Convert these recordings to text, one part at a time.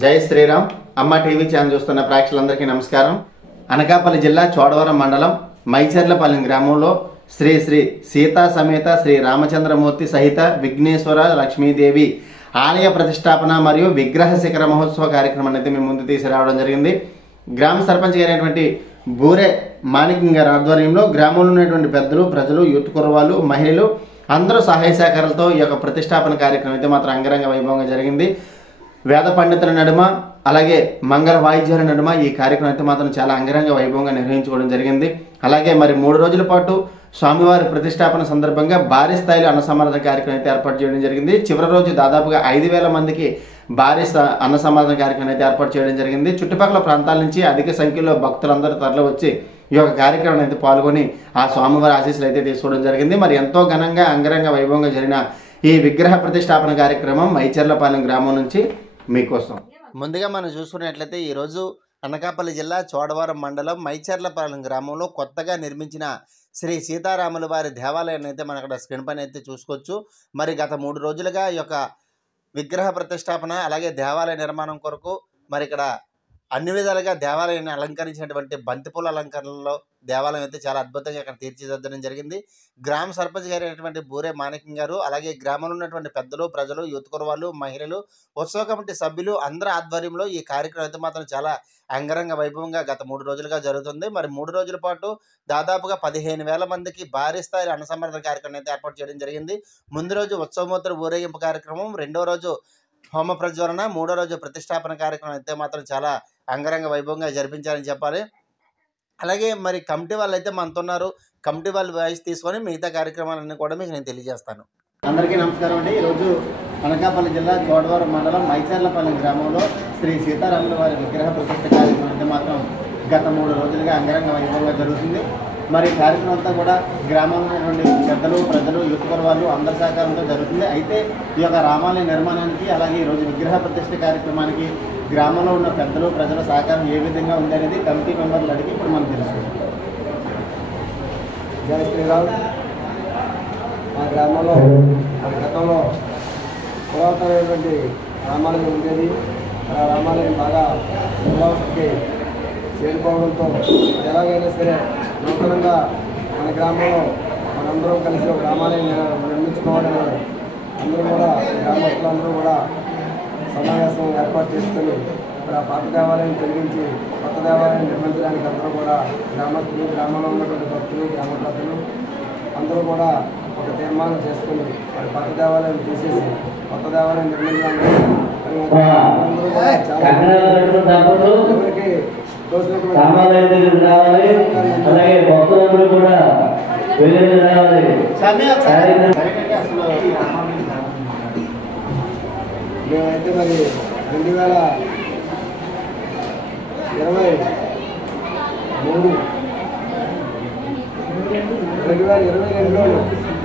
జై శ్రీరామ్. అమ్మ TV channel చూస్తున్న ప్రేక్షకులందరికీ నమస్కారం. అనకాపల్లి జిల్లా చోడవరం మండలం మైచర్లపల్లి గ్రామంలో శ్రీ శ్రీ సీతా సమేత శ్రీ రామచంద్రమూర్తి సహిత విఘ్నేశ్వర లక్ష్మీదేవి ఆలయ ప్రతిష్టాపన మరియు విగ్రహ శిఖర మహోత్సవ కార్యక్రమం అనేది మేము ముందు తీసుకురావడం జరిగింది. గ్రామ సర్పంచ్ అయినటువంటి బూరే మాణిక్యం గారి ఆధ్వర్యంలో గ్రామంలో ఉన్నటువంటి పెద్దలు, ప్రజలు, యూత్ కుర్రవాళ్ళు, మహిళలు అందరూ సహాయ సహకారాలతో ఈ యొక్క ప్రతిష్టాపన కార్యక్రమం అయితే మాత్రం అంగరంగ వైభవంగా జరిగింది. వేద పండితుల నడుమ అలాగే మంగళ వాయిద్యాల నడుమ ఈ కార్యక్రమం అయితే మాత్రం చాలా అంగరంగ వైభవంగా నిర్వహించుకోవడం జరిగింది. అలాగే మరి 3 రోజుల పాటు స్వామివారి ప్రతిష్టాపన సందర్భంగా భారీ స్థాయిలో అన్న సమారాధన కార్యక్రమం అయితే ఏర్పాటు చేయడం జరిగింది. చివరి రోజు దాదాపుగా 5,000 మందికి భారీ అన్న సమారాధన కార్యక్రమం అయితే ఏర్పాటు చేయడం జరిగింది. చుట్టుపక్కల ప్రాంతాల నుంచి అధిక సంఖ్యలో భక్తులందరూ తరలి వచ్చి ఈ యొక్క కార్యక్రమం అయితే పాల్గొని ఆ స్వామివారి ఆశీస్సులు అయితే తీసుకోవడం జరిగింది. మరి ఎంతో ఘనంగా అంగరంగ వైభవంగా జరిగిన ఈ విగ్రహ ప్రతిష్టాపన కార్యక్రమం మైచర్లపాలెం గ్రామం నుంచి మీకోసం. ముందుగా మనం చూసుకున్నట్లయితే ఈరోజు అనకాపల్లి జిల్లా చోడవరం మండలం మైచర్లపాలెం గ్రామంలో కొత్తగా నిర్మించిన శ్రీ సీతారాముల వారి దేవాలయాన్ని అయితే మనం అక్కడ స్క్రీన్ పైన అయితే చూసుకోవచ్చు. మరి గత 3 రోజులుగా ఈ యొక్క విగ్రహ ప్రతిష్టాపన అలాగే దేవాలయ నిర్మాణం కొరకు మరి ఇక్కడ అన్ని విధాలుగా దేవాలయాన్ని అలంకరించినటువంటి బంతిపూల అలంకరణలో దేవాలయం అయితే చాలా అద్భుతంగా ఇక్కడ తీర్చిదిద్దడం జరిగింది. గ్రామ సర్పంచ్ గారు అయినటువంటి బూరే మాణిక్యం గారు అలాగే గ్రామంలో ఉన్నటువంటి పెద్దలు, ప్రజలు, యూత్ కుర్రవాళ్ళు, మహిళలు, ఉత్సవ కమిటీ సభ్యులు అందరి ఆధ్వర్యంలో ఈ కార్యక్రమం అయితే మాత్రం చాలా అంగరంగ వైభవంగా గత 3 రోజులుగా జరుగుతుంది. మరి 3 రోజుల పాటు దాదాపుగా 15,000 మందికి భారీ స్థాయిలో అన్న సమారాధన కార్యక్రమం అయితే ఏర్పాటు చేయడం జరిగింది. ముందు రోజు ఉత్సవమూర్తుల ఊరేగింపు కార్యక్రమం, 2వ రోజు హోమ ప్రజ్వలన, 3వ రోజు ప్రతిష్టాపన కార్యక్రమం అయితే మాత్రం చాలా అంగరంగ వైభవంగా జరిపించారని చెప్పాలి. అలాగే మరి కమిటీ వాళ్ళు అయితే మనతో ఉన్నారు. కమిటీ వాళ్ళు వాయిస్ తీసుకొని మిగతా కార్యక్రమాలన్నీ కూడా మీకు నేను తెలియజేస్తాను. అందరికీ నమస్కారం అండి. ఈరోజు అనకాపల్లి జిల్లా చోడవరం మండలం మైచర్లపల్లి గ్రామంలో శ్రీ సీతారాముల వారి విగ్రహ ప్రతిష్ఠ కార్యక్రమం అయితే మాత్రం గత 3 రోజులుగా అంగరంగ వైభవంగా జరుగుతుంది. మరి కార్యక్రమం అంతా కూడా గ్రామంలో ఉన్నటువంటి పెద్దలు, ప్రజలు, యూత్ వాళ్ళు అందరి సహకారంతో జరుగుతుంది. అయితే ఈ యొక్క రామాలయ నిర్మాణానికి అలాగే ఈరోజు విగ్రహ ప్రతిష్ఠ కార్యక్రమానికి గ్రామంలో ఉన్న పెద్దలు, ప్రజల సహకారం ఏ విధంగా ఉంది అనేది కమిటీ మెంబర్లు అడిగి ఇప్పుడు మనం తెలుసుకుంటాం. జై శ్రీరామ్. మా గ్రామంలో గతంలో పురాతనమైనటువంటి రామాలయం ఉండేది. ఆ రామాలయం బాగా నిర్వాహకుడికి చేరుకోవడంతో ఎలాగైనా సరే నూతనంగా మన గ్రామంలో మనందరం కలిసి ఒక రామాలయం నిర్మించుకోవాలని అందరూ కూడా గ్రామస్తులందరూ కూడా సమావేశం ఏర్పాటు చేసుకొని ఇక్కడ పాత దేవాలయం తొలగించి కొత్త దేవాలయం నిర్మించడానికి అందరూ కూడా గ్రామస్తులు, గ్రామంలో ఉన్నటువంటి భక్తులు, గ్రామ ప్రజలు అందరూ కూడా ఒక తీర్మానం చేసుకుని మరి పాత దేవాలయం తీసేసి కొత్త దేవాలయం నిర్మించడానికి అందరూ కూడా చాలా ఎవరికి మేమైతే మరి 2022లో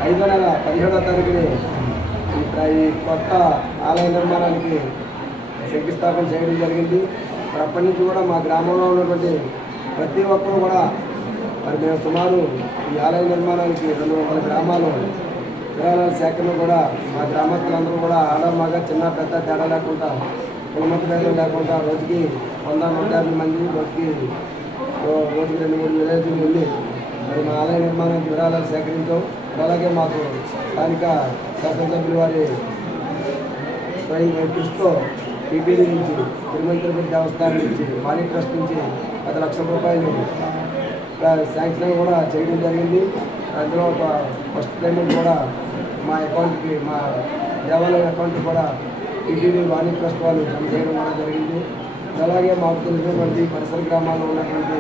5వ నెల 17వ తారీఖుని ఈ కొత్త ఆలయ నిర్మాణానికి శంకుస్థాపన చేయడం జరిగింది. అప్పటి నుంచి కూడా మా గ్రామంలో ఉన్నటువంటి ప్రతి ఒక్కరు కూడా మరి మేము సుమారు ఈ ఆలయ నిర్మాణానికి 200 గ్రామాలు విరాళాల సేకరణ కూడా మా గ్రామస్తులందరూ కూడా ఆడ, మగ, చిన్న, పెద్ద తేడా లేకుండా కులమత భేదం లేకుండా రోజుకి 100-150 మంది రోజుకి 2-3 విలేజ్లు వెళ్ళి మరి మా ఆలయ నిర్మాణానికి విరాళాలు సేకరించాం. అలాగే మాకు స్థానిక శాసనసభ్యుల వారి స్వయం కృషితో టీటీడీ నుంచి, తిరుమల తిరుపతి దేవస్థానం నుంచి, మాణిక్ ట్రస్ట్ నుంచి 10 లక్షల రూపాయలు శాంక్షన్ కూడా చేయడం జరిగింది. అందులో ఒక ఫస్ట్ పేమెంట్ కూడా మా అకౌంట్కి, మా దేవాలయం అకౌంట్ కూడా టీటీడీ మాణిక్ ట్రస్ట్ వాళ్ళు జమ చేయడం కూడా జరిగింది. అలాగే మాకు తెలిసినటువంటి పరిసర గ్రామాల్లో ఉన్నటువంటి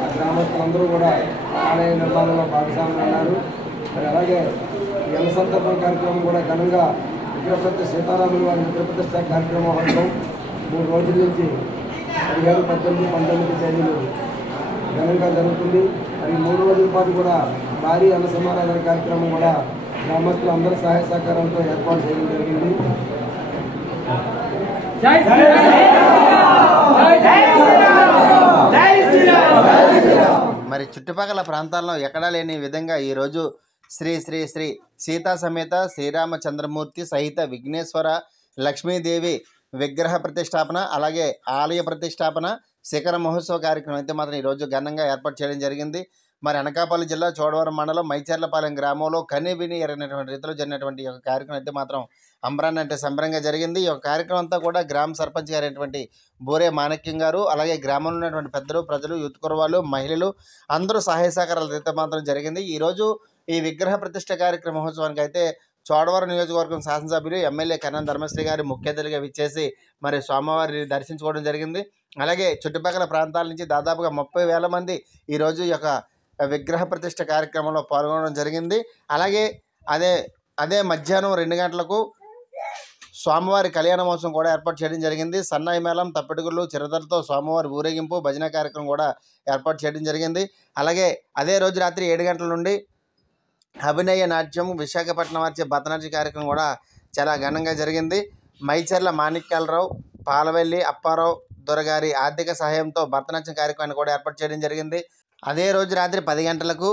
ఆ గ్రామస్తులందరూ కూడా ఆలయ నిర్మాణంలో భాగస్వాములు ఉన్నారు. మరి అలాగే ఎల్ల సందర్భం కార్యక్రమం కూడా ఘనంగా విగ్రహ సీతారాముల వారి విగ్రహ ప్రతిష్ఠ కార్యక్రమం అవసరం 3 రోజుల నుంచి 17, 18, 19 తేదీలు ఘనంగా జరుగుతుంది. మరి 3 రోజుల పాటు కూడా భారీ అన్న సమారాధన కార్యక్రమం కూడా గ్రామస్తులు అందరి సహాయ సహకారంతో ఏర్పాటు చేయడం జరిగింది. మరి చుట్టుపక్కల ప్రాంతాల్లో ఎక్కడా లేని విధంగా ఈరోజు శ్రీ శ్రీ శ్రీ సీతా సమేత శ్రీరామచంద్రమూర్తి సహిత విఘ్నేశ్వర లక్ష్మీదేవి విగ్రహ ప్రతిష్టాపన అలాగే ఆలయ ప్రతిష్టాపన శిఖర మహోత్సవ కార్యక్రమం అయితే మాత్రం ఈరోజు ఘనంగా ఏర్పాటు చేయడం జరిగింది. మరి అనకాపల్లి జిల్లా చోడవరం మండలం మైచర్లపాలెం గ్రామంలో కనివిని ఎరగినటువంటి రీతిలో జరిగినటువంటి ఈ యొక్క కార్యక్రమం అయితే మాత్రం అంబరాన్ని అంటే సంబరంగా జరిగింది. ఈ యొక్క కార్యక్రమం అంతా కూడా గ్రామ సర్పంచ్ గారైనటువంటి బోరే మాణిక్యం గారు అలాగే గ్రామంలో ఉన్నటువంటి పెద్దలు, ప్రజలు, యూత్ కుర్రవాళ్ళు, మహిళలు అందరూ సహాయ సహకారాలు అయితే మాత్రం జరిగింది. ఈరోజు ఈ విగ్రహ ప్రతిష్ట కార్యక్రమ మహోత్సవానికి అయితే చోడవరం నియోజకవర్గం శాసనసభ్యులు ఎమ్మెల్యే కన్నా ధర్మశ్రీ గారి ముఖ్య అతిథిగా విచ్చేసి మరి స్వామివారిని దర్శించుకోవడం జరిగింది. అలాగే చుట్టుపక్కల ప్రాంతాల నుంచి దాదాపుగా 30,000 మంది ఈరోజు ఈ యొక్క విగ్రహ ప్రతిష్ట కార్యక్రమంలో పాల్గొనడం జరిగింది. అలాగే అదే మధ్యాహ్నం 2 గంటలకు స్వామివారి కళ్యాణ మహోత్సవం కూడా ఏర్పాటు చేయడం జరిగింది. సన్నాయి మేళం, తప్పెటగుళ్ళు, చిరతలతో స్వామివారి ఊరేగింపు, భజన కార్యక్రమం కూడా ఏర్పాటు చేయడం జరిగింది. అలాగే అదే రోజు రాత్రి 7 గంటల నుండి అభినయ నాట్యం, విశాఖపట్నం వారిచే భరతనాట్య కార్యక్రమం కూడా చాలా ఘనంగా జరిగింది. మైచర్ల మాణిక్యాలరావు, పాలవెల్లి అప్పారావు దొరగారి ఆర్థిక సహాయంతో భరతనాట్యం కార్యక్రమాన్ని కూడా ఏర్పాటు చేయడం జరిగింది. అదే రోజు రాత్రి 10 గంటలకు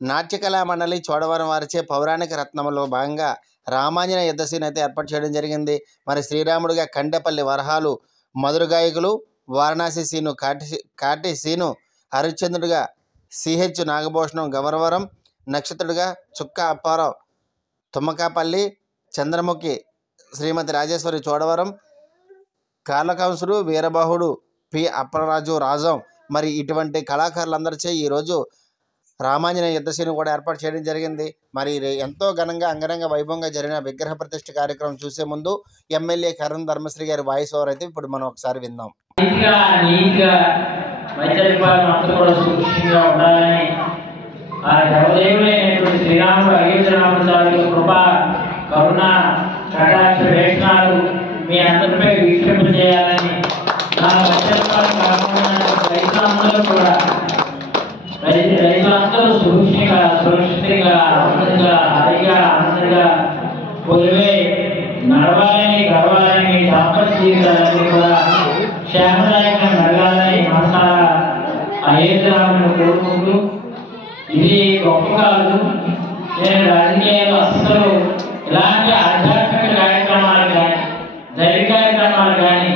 నాట్యకళా మండలి చోడవరం వారిచే పౌరాణిక రత్నంలో భాగంగా రామాంజన యుద్ధ సీన్ అయితే ఏర్పాటు చేయడం జరిగింది. మరి శ్రీరాముడిగా కండెపల్లి వరహాలు, మధుర గాయకులు వారణాసి సీను, కాటి సీను, హరిశ్చంద్రుడిగా సిహెచ్ నాగభూషణం గమరవరం, నక్షత్రుడిగా చుక్క అప్పారావు తుమ్మకాపల్లి, చంద్రముఖి శ్రీమతి రాజేశ్వరి చోడవరం, కాలకంసుడు వీరబాహుడు పి అప్పలరాజు రాజం. మరి ఇటువంటి కళాకారులందరిచే ఈరోజు రామాంజన యుద్ధసీను కూడా ఏర్పాటు చేయడం జరిగింది. మరి ఎంతో ఘనంగా అంగరంగ వైభవంగా జరిగిన విగ్రహ ప్రతిష్ఠ కార్యక్రమం చూసే ముందు ఎమ్మెల్యే కరణ్ ధర్మశ్రీ గారి వాయిస్ ఓవర్ అయితే ఇప్పుడు మనం ఒకసారి విందాం. శ్రీరాముడు అయోధ్యరాముడు కృప, కరుణ, కటాక్ష వేషణాలు మీ అందరిపై వీక్షింప చేయాలని నా రైతులందరూ కూడా రైతులందరూ సురక్షితంగా ఆనందంగా హాయిగా ఆనందంగా పొలివే నడవాలని గడవాలని మీ దాంపత్య జీవితాలన్నీ కూడా క్షేమదాయకంగా నడవాలని మనసారా అయోధ్యరామును కోరుకుంటూ, ఇది గొప్ప కాదు. నేను రాజకీయాలు అస్సలు ఇలాంటి ఆధ్యాత్మిక కార్యక్రమాలు కానీ దైవ కార్యక్రమాలు కానీ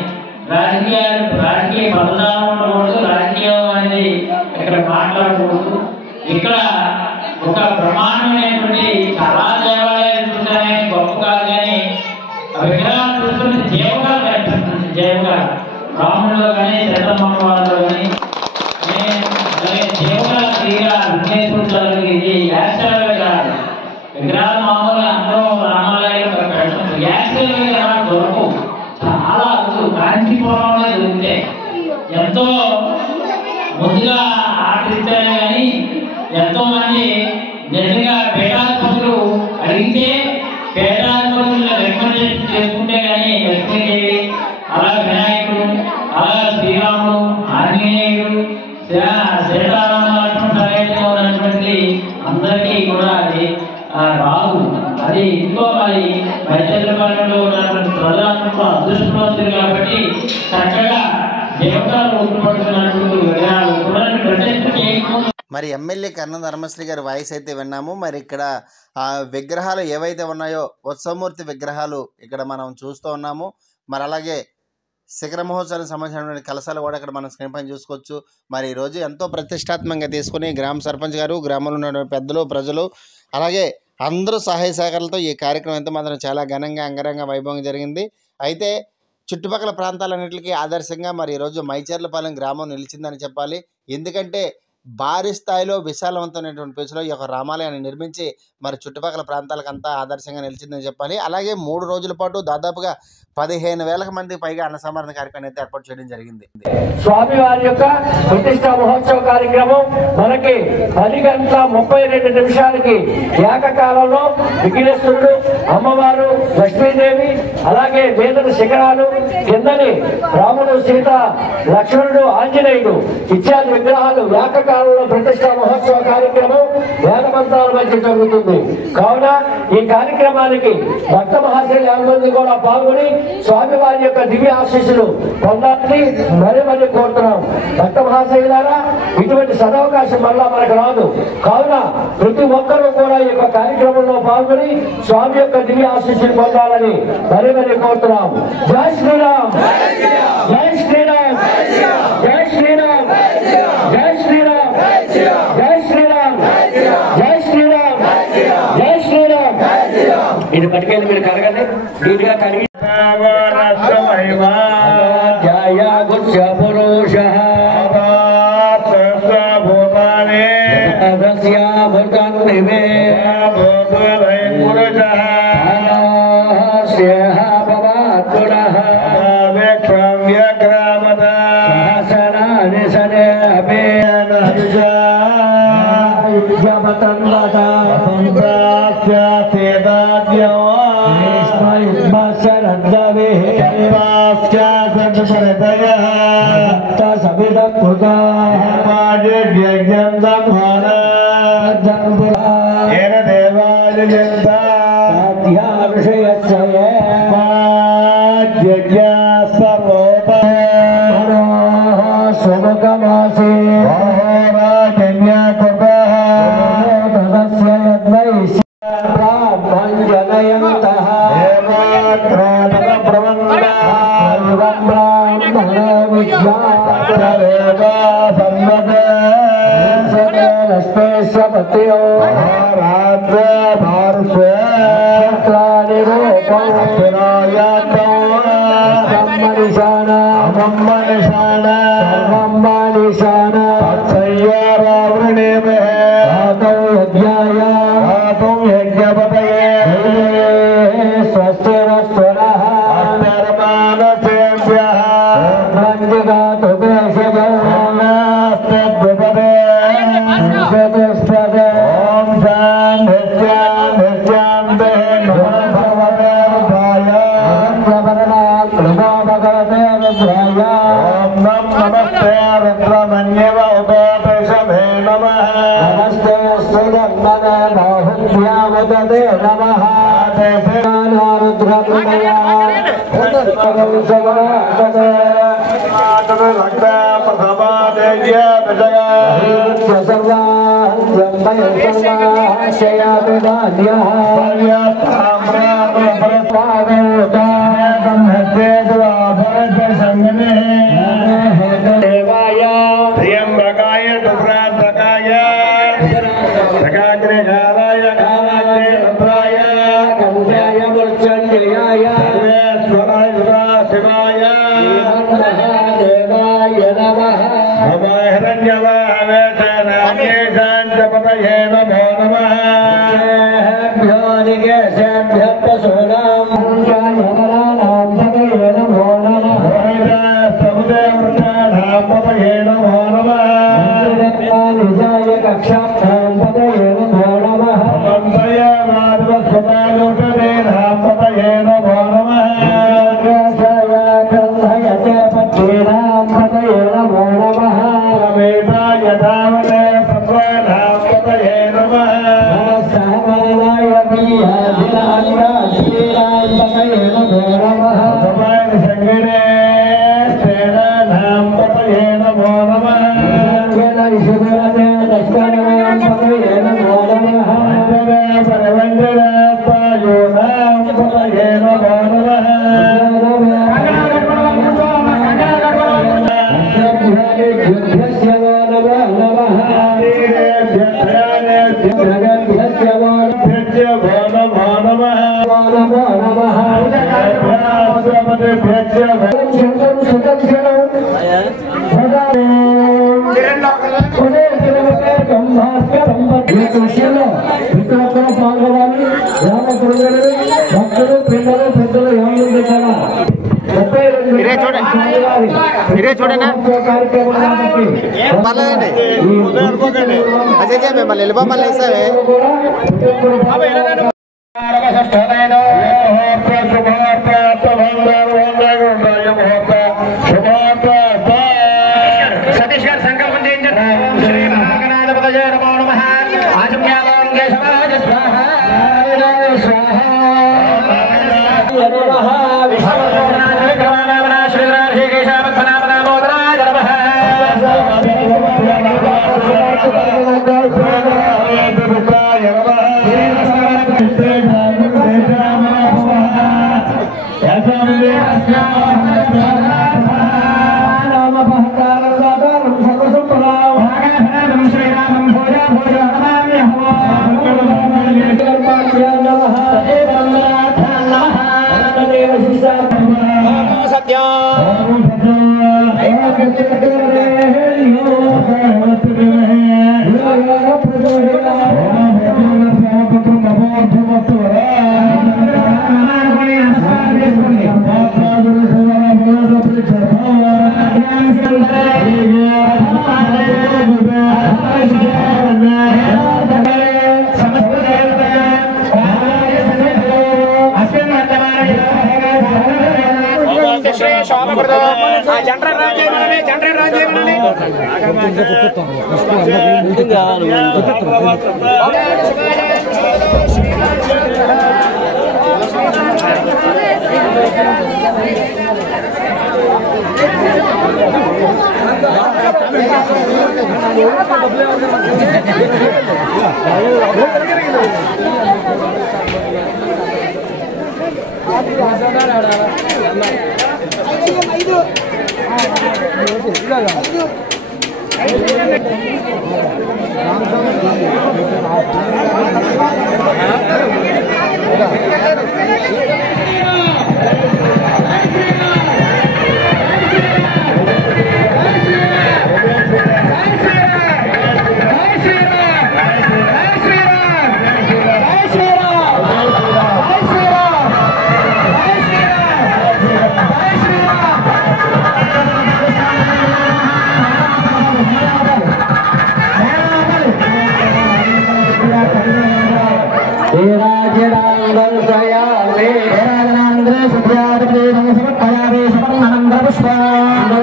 రాజకీయ బలదానం ఉండకూడదు, రాజకీయం అనేది ఇక్కడ మాట్లాడకూడదు. ఇక్కడ ఒక బ్రహ్మాండమైనటువంటి చాలా దేవాలయాలు చూసానే గొప్ప కాదు, కానీ విగ్రహాలు చూస్తుంటే జీవకాలు కనిపిస్తుంది. జీవకాలు రాముడిలో కానీ సీతమ్మ వారిలో కానీ జీవకాల క్రియ విఘ్నేశ్వరుడు ఇది యాక్చువల్ కాదు. విగ్రహాలు మామూలుగా అందరూ రామాలయాలు పెడుతుంది. యాక్చువల్ విగ్రహాలు దొరకవు, చాలా అద్భుతం కాంచీపురంలో దొరుకుతాయి. ఎంతో ముందుగా ఆదరిస్తారే కానీ ఎంతో మంది నిజంగా పీఠాధిపతులు అడిగితే పీఠాధిపతులను రికమెండేషన్ చేసుకుంటే కానీ లక్ష్మీదేవి, అలా వినాయకుడు, అలా శ్రీరాముడు, ఆంజనేయుడు, సీతారామ లక్ష్మణ సమేతంగా ఉన్నటువంటి అందరికీ కూడా అది రాదు. అది ఇంకో మరి వైద్యపాలనలో ఉన్నటువంటి ప్రజలందరూ అదృష్టవంతులు కాబట్టి చక్కగా దేవతలు ఉట్టుపడుతున్నటువంటి విగ్రహాలు ప్రతిష్ఠ చేయకుండా. మరి ఎమ్మెల్యే కన్నా ధర్మశ్రీ గారి వాయిస్ అయితే విన్నాము. మరి ఇక్కడ ఆ విగ్రహాలు ఏవైతే ఉన్నాయో ఉత్సవమూర్తి విగ్రహాలు ఇక్కడ మనం చూస్తూ ఉన్నాము. మరి అలాగే శిఖర మహోత్సవానికి సంబంధించినటువంటి కలశాలు కూడా ఇక్కడ మనం స్క్రీన్ పైన చూసుకోవచ్చు. మరి ఈరోజు ఎంతో ప్రతిష్టాత్మకంగా తీసుకుని గ్రామ సర్పంచ్ గారు, గ్రామంలో ఉన్నటువంటి పెద్దలు, ప్రజలు అలాగే అందరూ సహాయ సహకారాలతో ఈ కార్యక్రమం అయితే మాత్రం చాలా ఘనంగా అంగరంగ వైభవంగా జరిగింది. అయితే చుట్టుపక్కల ప్రాంతాలన్నింటికి ఆదర్శంగా మరి ఈరోజు మైచర్లపాలెం గ్రామం నిలిచిందని చెప్పాలి. ఎందుకంటే భారీ స్థాయిలో విశాలవంతమైనటువంటి ప్లేస్లో ఈ యొక్క రామాలయాన్ని నిర్మించి మరి చుట్టుపక్కల ప్రాంతాలకంతా ఆదర్శంగా నిలిచిందని చెప్పాలి. అలాగే 3 రోజుల పాటు దాదాపుగా 15,000 మందికి పైగా అన్న సంబరణ కార్యక్రమం అయితే ఏర్పాటు చేయడం జరిగింది. స్వామివారి యొక్క ప్రతిష్టా మహోత్సవ కార్యక్రమం మనకి 10:32 ఏకకాలంలో విఘ్నేశ్వరుడు, అమ్మవారు, లక్ష్మీదేవి, అలాగే వేదన శిఖరాలు, కిందని రాముడు, సీత, లక్ష్మణుడు, ఆంజనేయుడు ఇత్యాది విగ్రహాలు ఏకకాలంలో ప్రతిష్టా మహోత్సవ కార్యక్రమం వేద మంత్రాల మధ్య జరుగుతుంది. కావున ఈ కార్యక్రమానికి భక్త మహాశయులు 50 మంది కూడా పాల్గొని స్వామివారి యొక్క దివ్య ఆశీస్సులు పొందాలని మరీ కోరుతున్నాం. భక్త మహాశైలారా, ఇటువంటి సదవకాశం వల్ల మనకు రాదు. కావున ప్రతి ఒక్కరూ కూడా ఈ యొక్క కార్యక్రమంలో పాల్గొని స్వామి యొక్క దివ్య ఆశీస్సులు పొందాలని మరీ కోరుతున్నాం. జై శ్రీరామ్, జై శ్రీరామ్, జై శ్రీరామ్, జై శ్రీరామ్, జై శ్రీరామ్, జై శ్రీరామ్, జై శ్రీరామ్. ఇది పట్టుకెళ్ళి మీరు కడగండి, నీట్గా కడిగి జయ గుచ్చ పురుష చూడనా అజయ్ మిమ్మల్ని వెళ్ళిపోమని వేసావే సతీష్ గారు సంకల్పం చేయించారు. శ్రీ మహాగణాధిపతయే నమో నమః. ఆచమ్యావాం కేశవాయ స్వాహా. స్వాహా.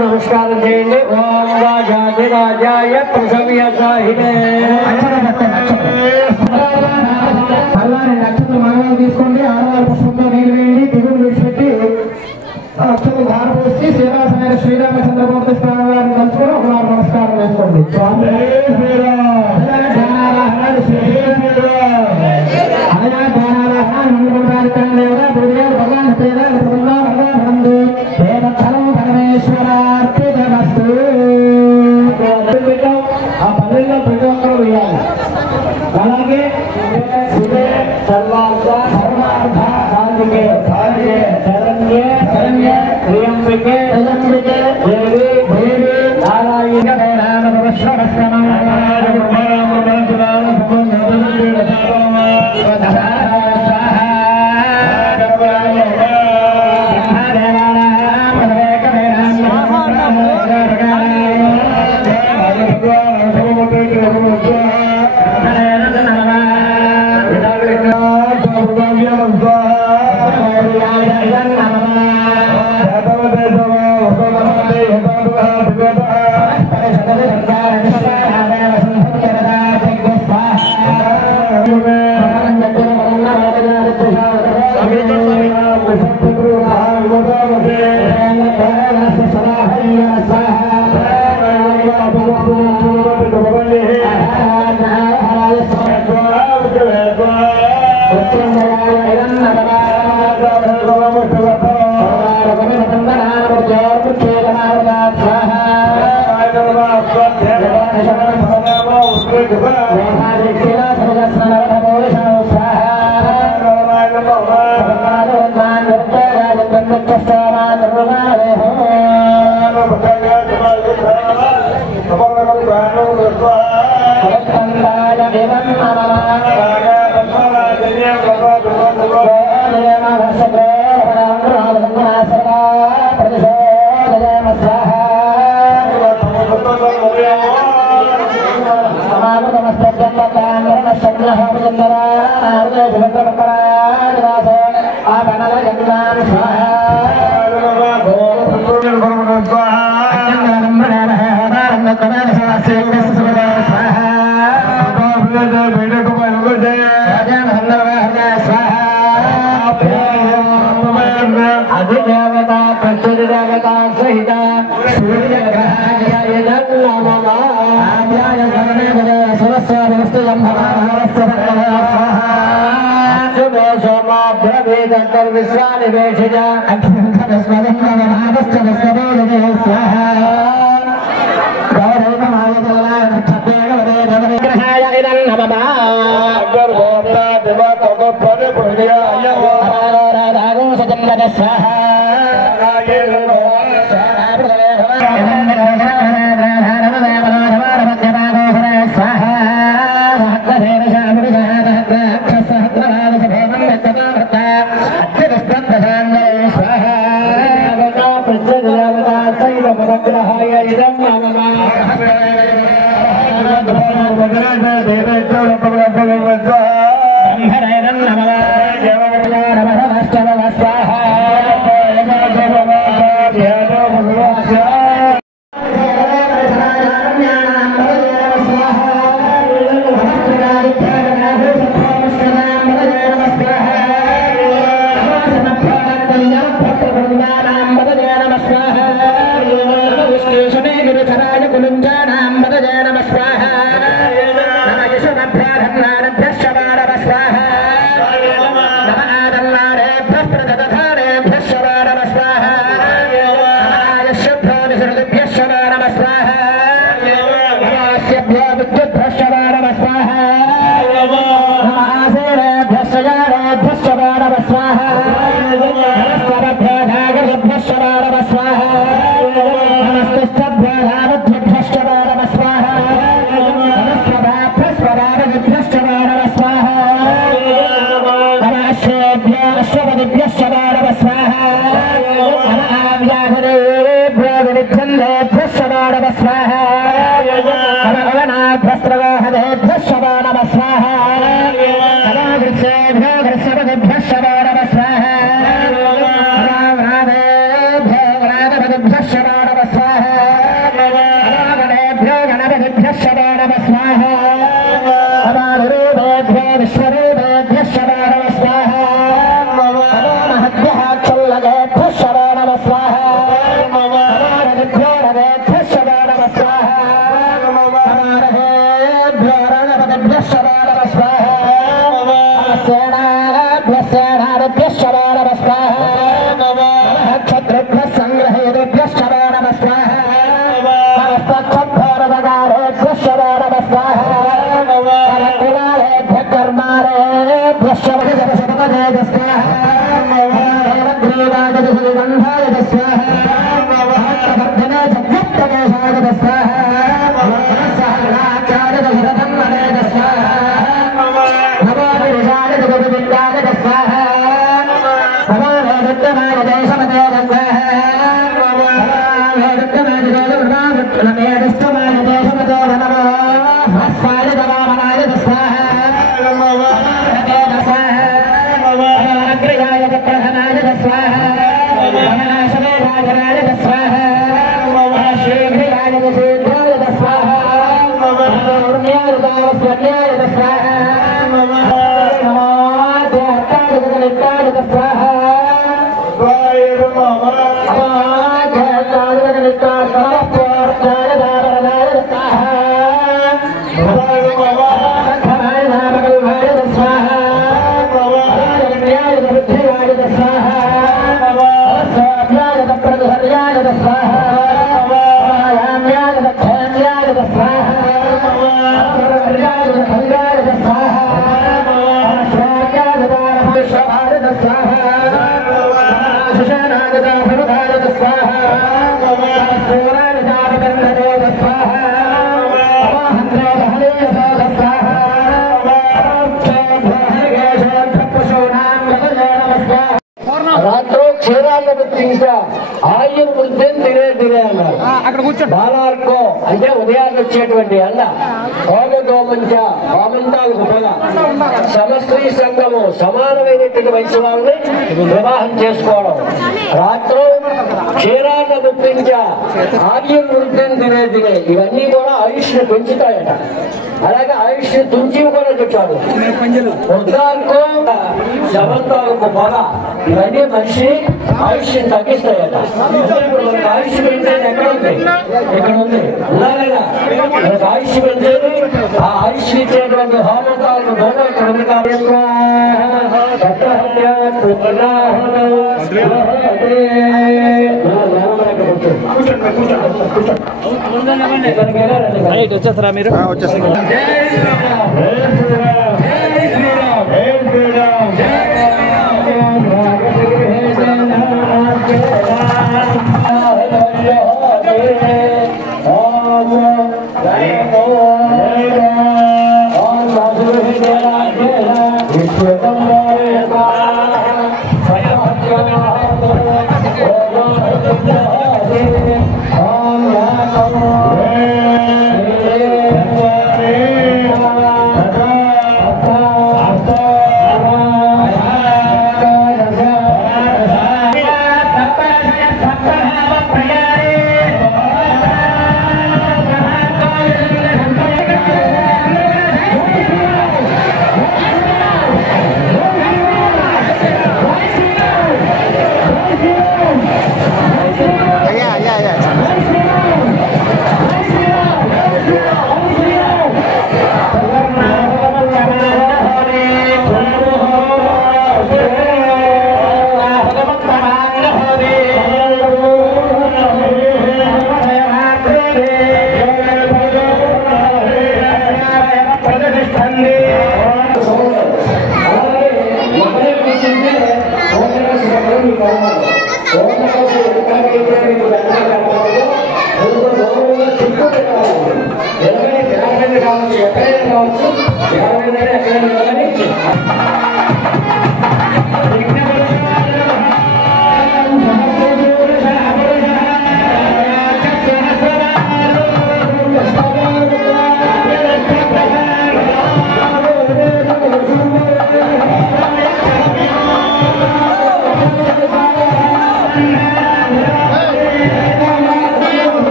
నమస్కారం చేయండి. ఓం రాజాయ నక్షత్రం మనలో తీసుకోండి. ఆడవారి పుష్పంతో నీళ్ళు వేయండి. దిగులు విడిచిపెట్టి అక్షరం ధార పోసి శ్రీరామ శ్రీరామచంద్రమూర్తి స్వామి వారిని కలుసుకొని ఒకవారు నమస్కారం చేసుకోండి. ఆ పల్లెల్లో ప్రతి ఒక్కరూ వేయాలి. అలాగే సర్వార్థ సాధికే శరణ్యే త్రియంబికే దేవి దేవి నారాయణ Swaha రాత్రి క్షీరాన్ని గుర్తించా ఆయుర్ వృద్ధి తినే తినే అన్నారు. బాలార్కో అంటే ఉదయాన్ని వచ్చేటువంటి అన్న హోమగోమంచ హోమంతాలకు పొగ సమస్త్రీ సంఘము సమానమైనటువంటి వయసు వాళ్ళని వివాహం చేసుకోవడం. రాత్రి క్షీరాన్ని గుర్తించా ఆయుర్ వృద్ధిని తినే తినే ఇవన్నీ కూడా ఆయుష్ని పెంచుతాయట. అలాగే ఆయుష్ని తుంచివి కూడా చెప్పారు. వృద్ధాలకు శవంతాలకు పొగ ఇవన్నీ మనిషి ఆయుష్ని తగ్గిస్తాయట. ఇప్పుడు మనకు ఆయుష్ పెంచేది ఎక్కడ ఉంది? ఇక్కడ ఉంది. అలాగేనా మనకు ఆయుష్ పెంచేది ఆ ఆయుష్ ఇచ్చేటువంటి హోమతాలకు దూరం ఇక్కడ ఉంది. వచ్చేస్తారా మీరు? వచ్చేస్తారా? Oh,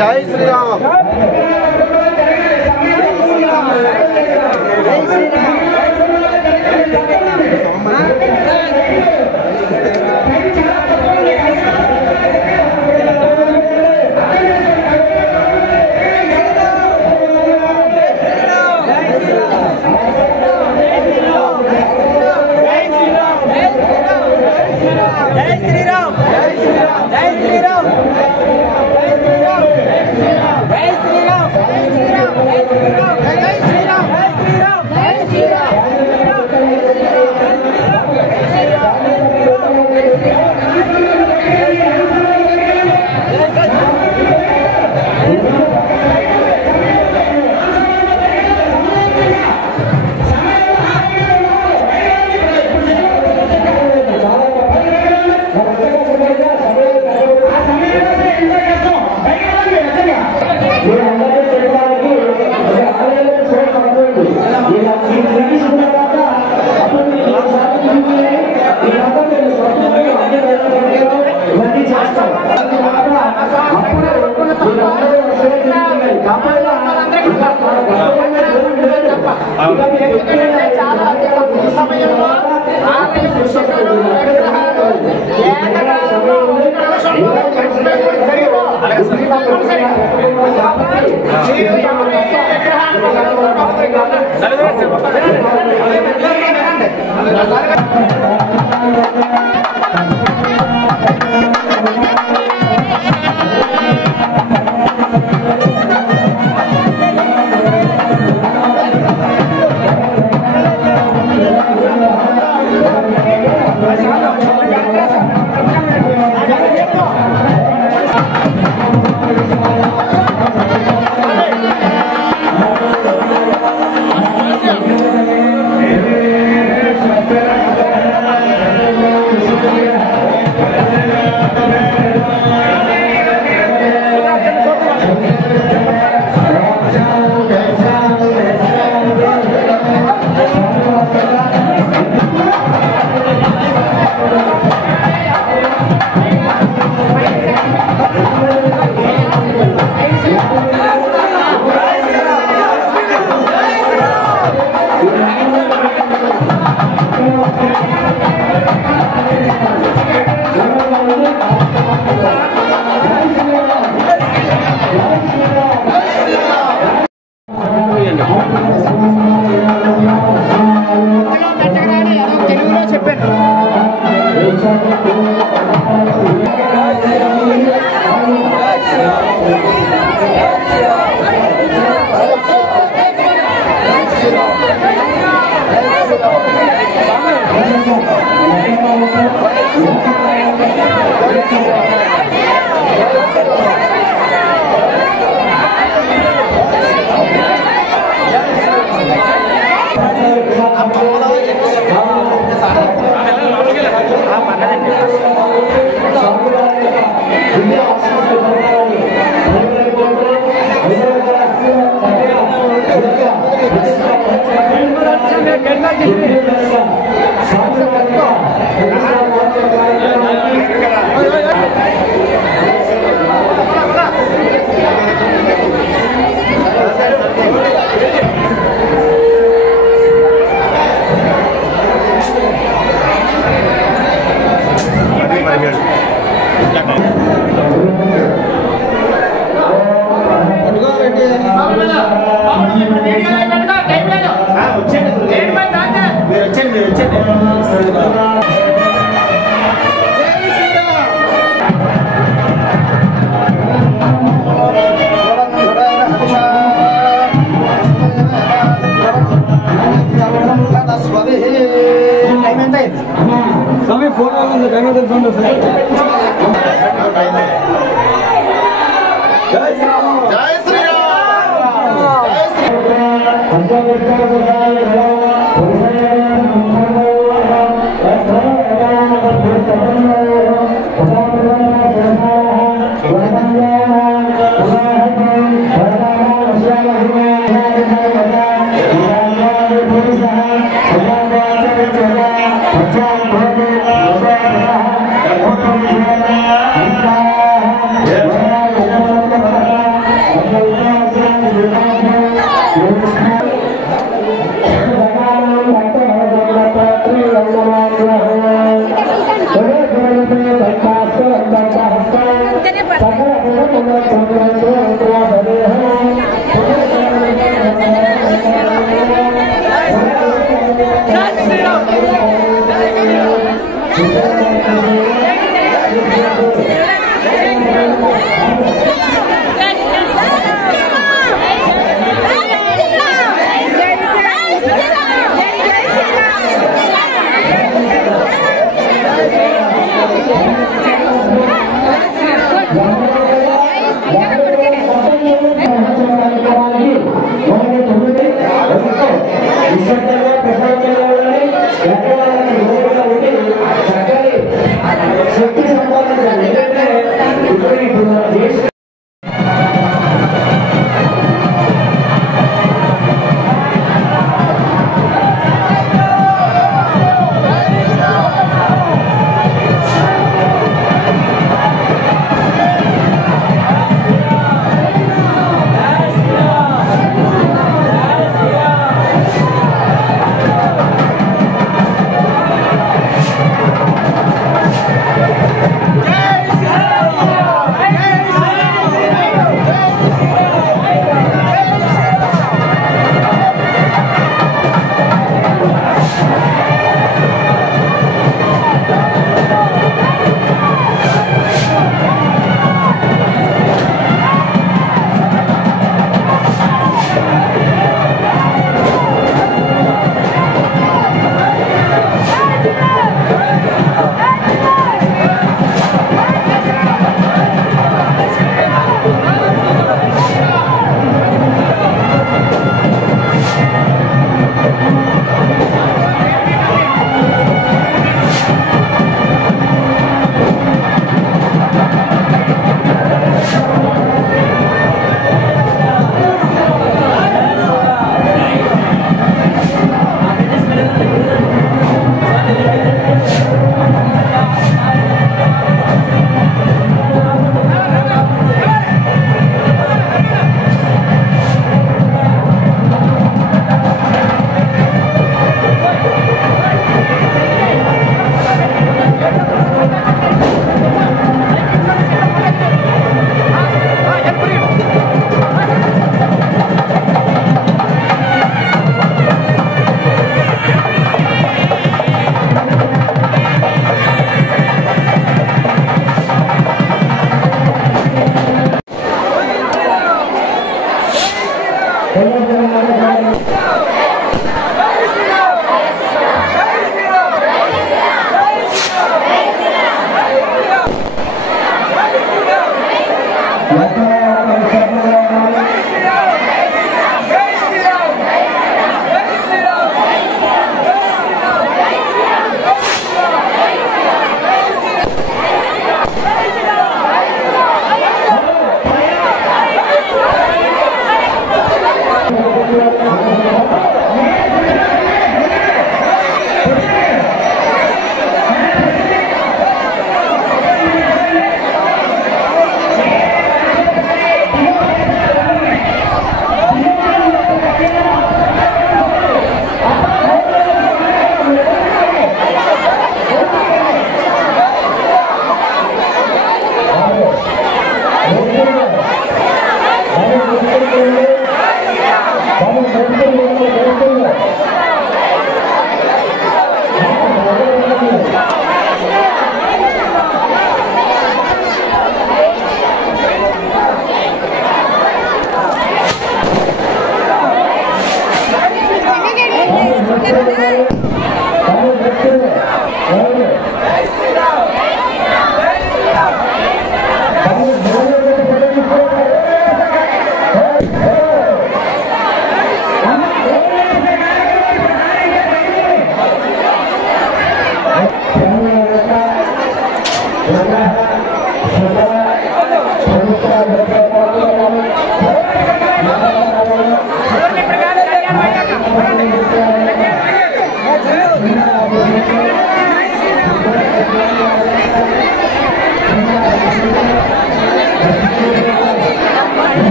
జై శ్రీరామ్. Paul స్వామి టైం ఎంత అయింది స్వామి ఫోన్ టైం ఎంత జై శ్రీరామ్ జై శ్రీరామ్ Thank you.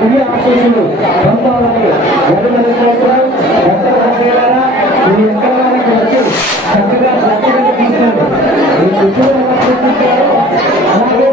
దివ్య ఆశీస్సులు పొందాలని వెలువని కోరుతున్నాం. భక్తుల ఆశయారా మీ ఎక్కడ వారికి వచ్చి చక్కగా ప్రత్యేకత తీసుకోండి. మీ చుట్టూ అలాగే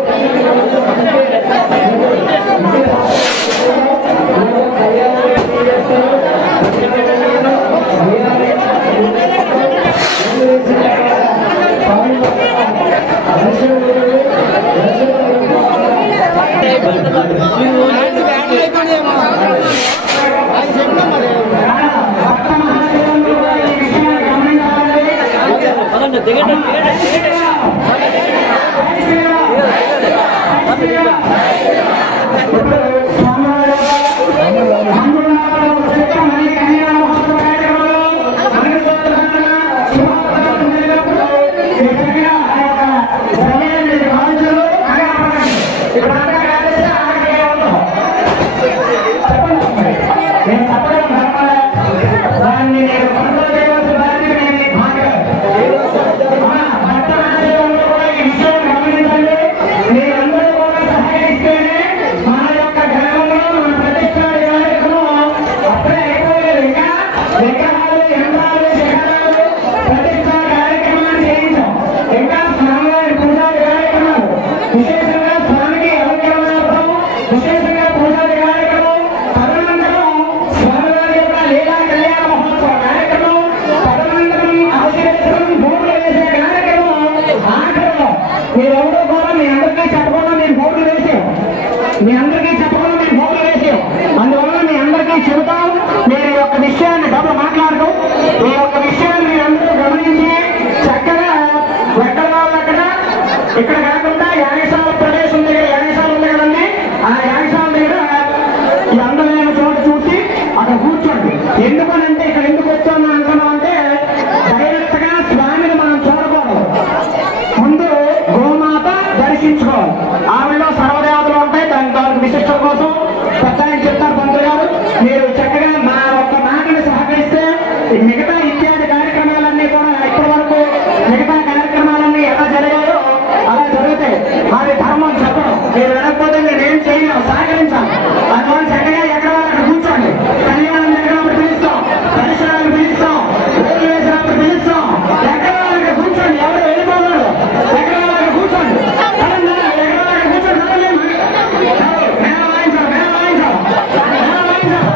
ఇక్కడ కాకుండా యాగశాల ప్రదేశం దగ్గర యాగశాల ఉంది కదండి, ఆ యాగశాల దగ్గర ఈ అందమైన చోట చూసి అక్కడ కూర్చోండి. ఎందుకనంటే ఇక్కడ ఎందుకు వచ్చామని అంటున్నాం అంటే డైరెక్ట్ గా స్వామిని మనం చూడకూడదు, ముందు గోమాత దర్శించుకోవాలి. ఆవిడలో సర్వదేవతలు ఉంటాయి, దాని విశిష్టత కోసం పెద్ద ఆయన చెప్తారు పంతులు గారు. మీరు చక్కగా మా ఒక్క మాటని సహకరిస్తే మిగతా ఇత్యాది కార్యక్రమాలన్నీ కూడా ఇప్పటి వరకు మిగతా కార్యక్రమాలన్నీ ఎలా జరిగాయో అలా జరుగుతాయి. అది ధర్మం చెప్పడం. మీరు వినకపోతే నేనేం చేయలేము, సహకరించాలి. అందువల్ల చక్కగా ఎక్కడ అక్కడ కూర్చోండి. కళ్యాణం జరిగినప్పుడు పిలుస్తాం, దర్శనాలు పిలుస్తాం, రోడ్లు వేసినప్పుడు పిలుస్తాం. ఎక్కడ అక్కడ కూర్చోండి, ఎవరు వెళ్ళిపోతారు. ఎక్కడ అక్కడ కూర్చోండి, ఎక్కడ అక్కడ కూర్చోండి. మేళ వాయించాలి, మేళ వాయించాలి, మేళ వాయించాలి.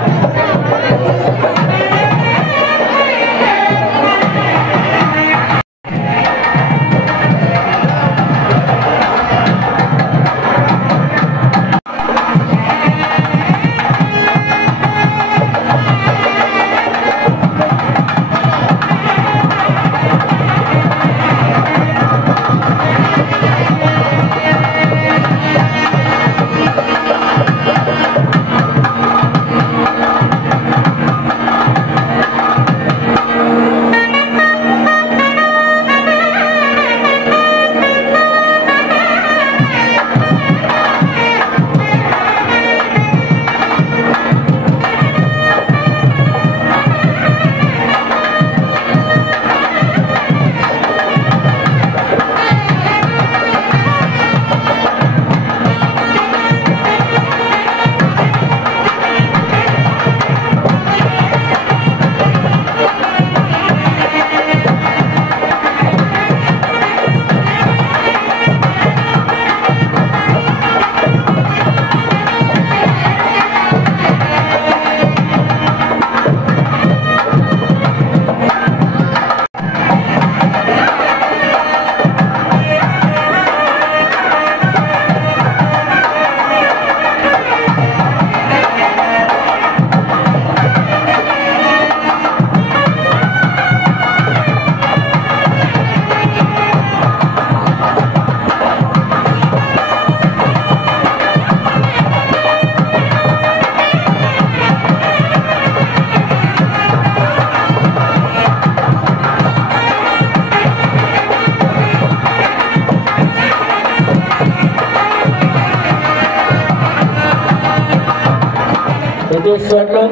యతీశ్వరులు,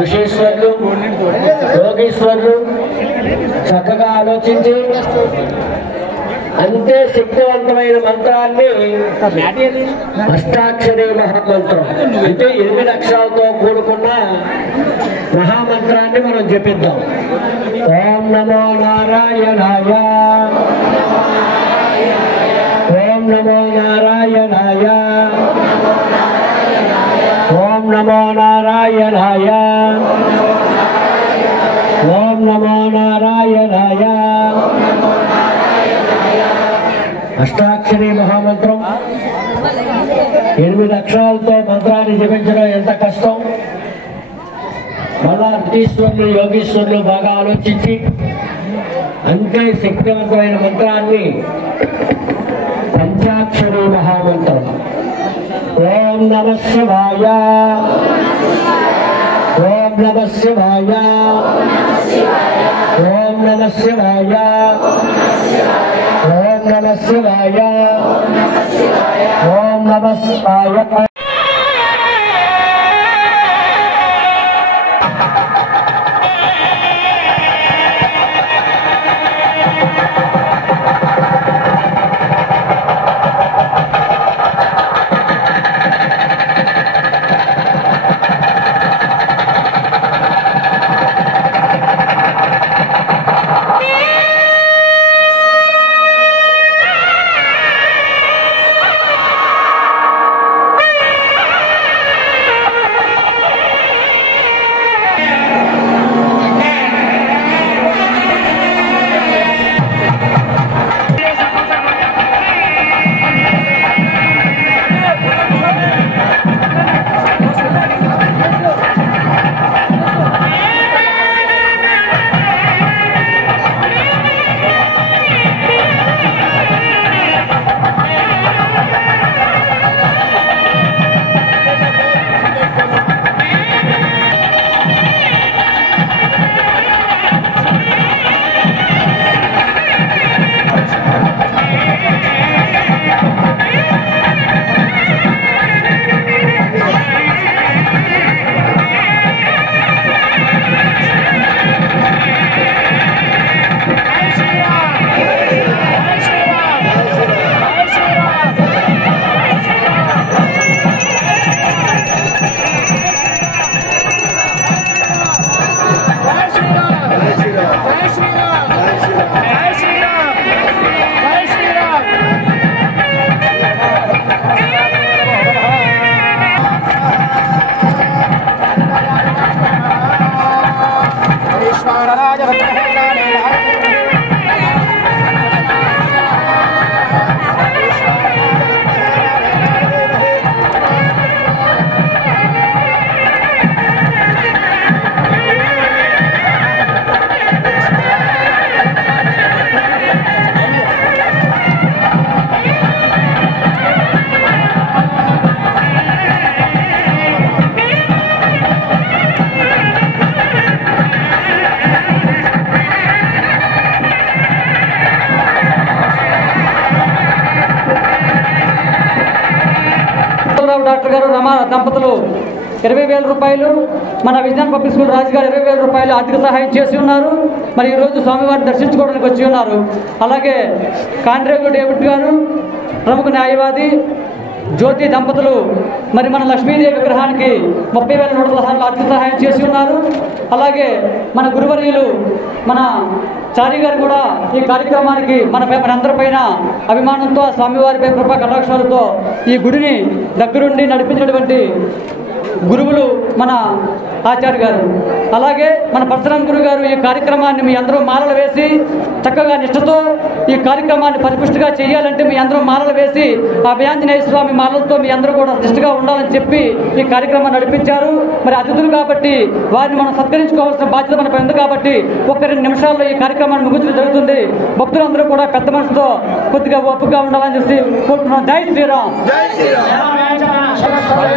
ఋషీశ్వరులు, యోగీశ్వరులు చక్కగా ఆలోచించి అంతే శక్తివంతమైన మంత్రాన్ని అష్టాక్షరి మహామంత్రం అంటే 8 అక్షరాలతో కూడుకున్న మహామంత్రాన్ని మనం జపిద్దాం. ఓం నమో నారాయణాయ, ఓం నమో నారాయణాయ, ఓం నమో నారాయణాయ, ఓం నమో నారాయణాయ. అష్టాక్షరి మహామంత్రం 8 అక్షరాలతో మంత్రాన్ని జపించడం ఎంత కష్టం. మళ్ళా అర్ధీశ్వరులు యోగీశ్వరులు బాగా ఆలోచించి అంతే శక్తివంతమైన మంత్రాన్ని పంచాక్షరి మహామంత్రం. ఓం నమః శివాయ, ఓం నమః శివాయ, ఓం నమః శివాయ, ఓం నమః శివాయ, ఓం నమః శివాయ. డాక్టర్ గారు రమా దంపతులు 20,000 రూపాయలు, మన విజ్ఞాన పబ్లిక్ స్కూల్ రాజు గారు 20,000 రూపాయలు ఆర్థిక సహాయం చేసి ఉన్నారు. మరి ఈరోజు స్వామివారిని దర్శించుకోవడానికి వచ్చి ఉన్నారు. అలాగే కాండ్రేగు డేవిడ్ గారు, ప్రముఖ న్యాయవాది జ్యోతి దంపతులు మరి మన లక్ష్మీదేవి విగ్రహానికి 30,116 ఆర్థిక సహాయం చేసి ఉన్నారు. అలాగే మన గురువర్యులు మన చారి గారు కూడా ఈ కార్యక్రమానికి మనందరిపైన అభిమానంతో స్వామివారిపై కృపా కటాక్షాలతో ఈ గుడిని దగ్గరుండి నడిపించినటువంటి గురువులు మన ఆచార్య గారు. అలాగే మన పరశురామ గురువు గారు ఈ కార్యక్రమాన్ని మీ అందరూ మాలలు వేసి చక్కగా నిష్ఠతో ఈ కార్యక్రమాన్ని పరిపుష్టిగా చేయాలంటే మీ అందరూ మాలలు వేసి ఆ ఆంజనేయ స్వామి మాలలతో మీ అందరూ కూడా నిష్ఠగా ఉండాలని చెప్పి ఈ కార్యక్రమాన్ని నడిపించారు. మరి అతిథులు కాబట్టి వారిని మనం సత్కరించుకోవాల్సిన బాధ్యత మనపై ఉంది కాబట్టి 1-2 నిమిషాల్లో ఈ కార్యక్రమాన్ని ముగించడం జరుగుతుంది. భక్తులందరూ కూడా పెద్ద మనసుతో కొద్దిగా ఓపికగా ఉండాలని చెప్పి కోరుతున్నాం. జై శ్రీరామ్. స్వామి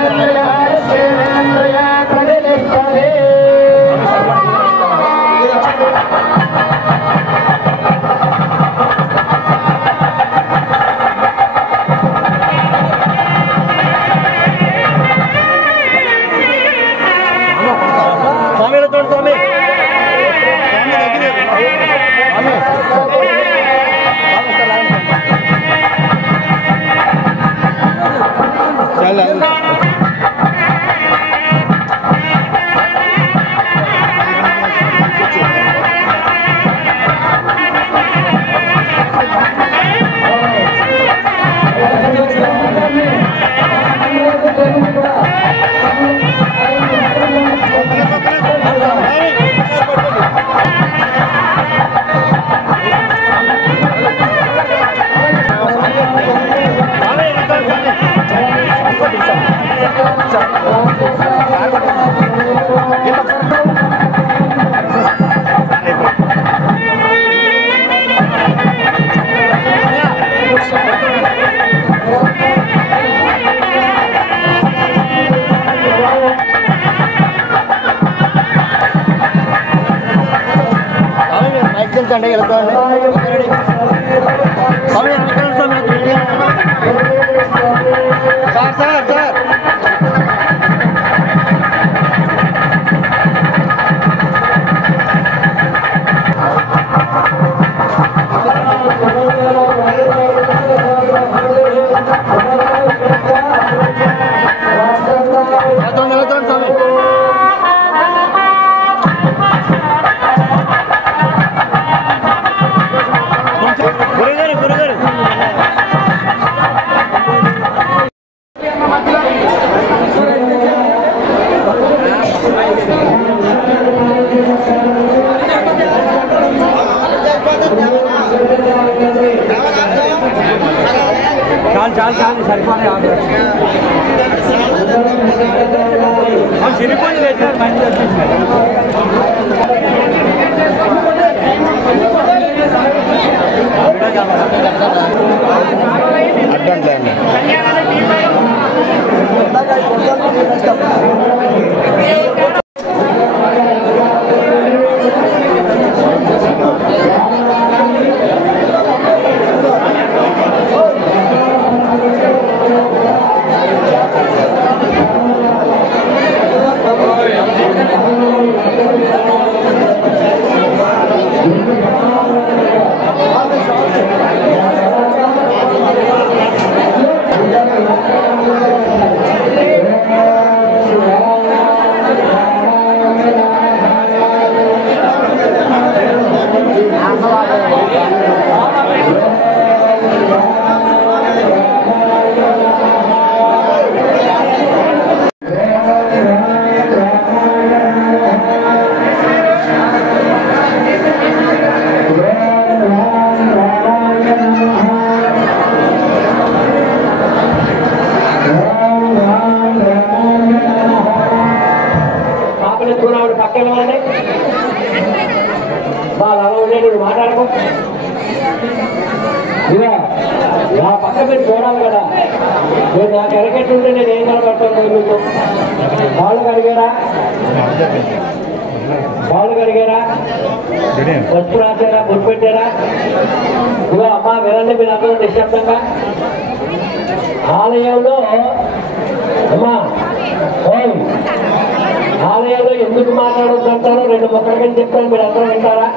ఆలయంలో ఎందుకు మాట్లాడొద్దంటారో రెండు మొక్కలకని చెప్తాను, మీరు అందరూ వింటారా?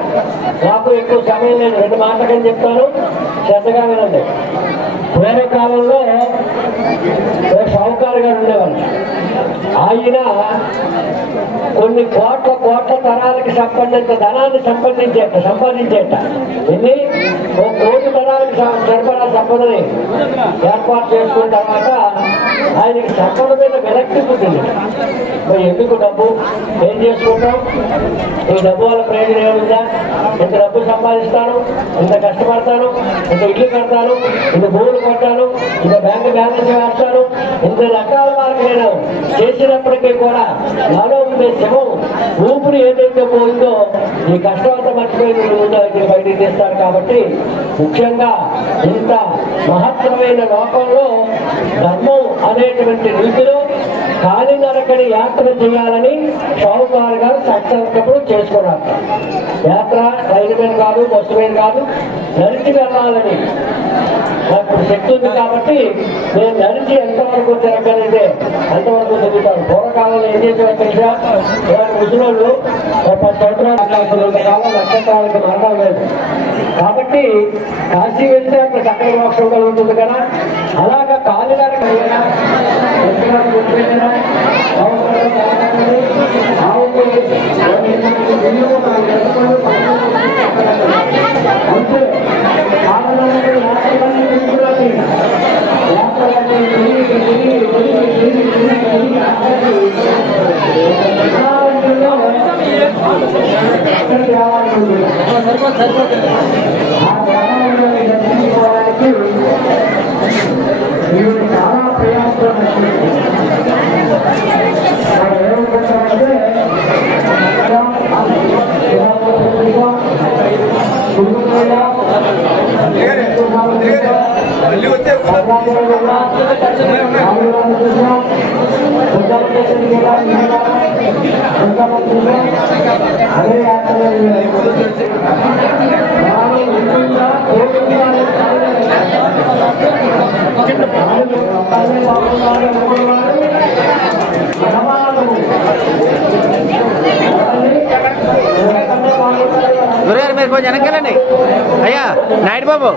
నాకు ఎక్కువ సమయం లేదు, రెండు మాటలకని చెప్తాను, శ్రద్ధగా వినండి. పూర్వకాలంలో షావుకారు గారు ఉండేవాళ్ళు. ఆయన కొన్ని కోట్ల తరాలకి సంబంధించిన ధనాన్ని సంపాదించేట ఎన్ని 1 కోటి తరాలకు సరిపడా సంపదని ఏర్పాటు చేసుకున్న తర్వాత ఆయనకి సంపద మీద విరక్తి పుట్టింది. మరి ఎందుకు డబ్బు ఏం చేసుకుంటాం, ఈ డబ్బు వల్ల ప్రయోజనం ఏముందా? ఇంత డబ్బు సంపాదిస్తాను, ఇంత కష్టపడతాను, ఇంత ఇల్లు కడతాను, ఇంత భూములు కొట్టాను, ఇంత బ్యాంకు బ్యాలెన్స్ వేస్తాను, ఇంత రకాల వారికి నేను చేసినప్పటికీ కూడా నాలో ఉండే శవం ఊపిరి ఏదైతే పోయిందో ఈ కష్టం అంతా మర్చిపోయింది బయటికి తీస్తాను. కాబట్టి ముఖ్యంగా ఇంత మహత్తరమైన లోకంలో ధర్మం అనేటువంటి రీతిలో కాలినడకని యాత్ర చేయాలని షావుకారు గారు సంకల్పం చేసుకున్నారు. యాత్ర రైలు మీద కాదు, బస్సు మీద కాదు, నడిచి వెళ్ళాలని నాకు శక్తి ఉంది. కాబట్టి నేను నడిచి ఎంతవరకు తిరగలిగితే అంతవరకు తిరుగుతాను. పూర్వకాలంలో ఏం చేసేవారు తెలుసా? ఇలాంటి ముసలోళ్ళు 10 సంవత్సరాలు కాలం నక్షత్రాలకి మరణం లేదు. కాబట్టి కాశీ వెళ్తే అక్కడ చక్కని మోక్షం కలుగుతుంది కదా. అలాగా కాలినడక గ్రామంలోని దర్శించుకోవడానికి మీరు చాలా ప్రయాసం ఏమనుకుంటామంటే గురుగారు మీరు కొంచెం వెనకాలండి అయ్యా నాయుడు బాబు.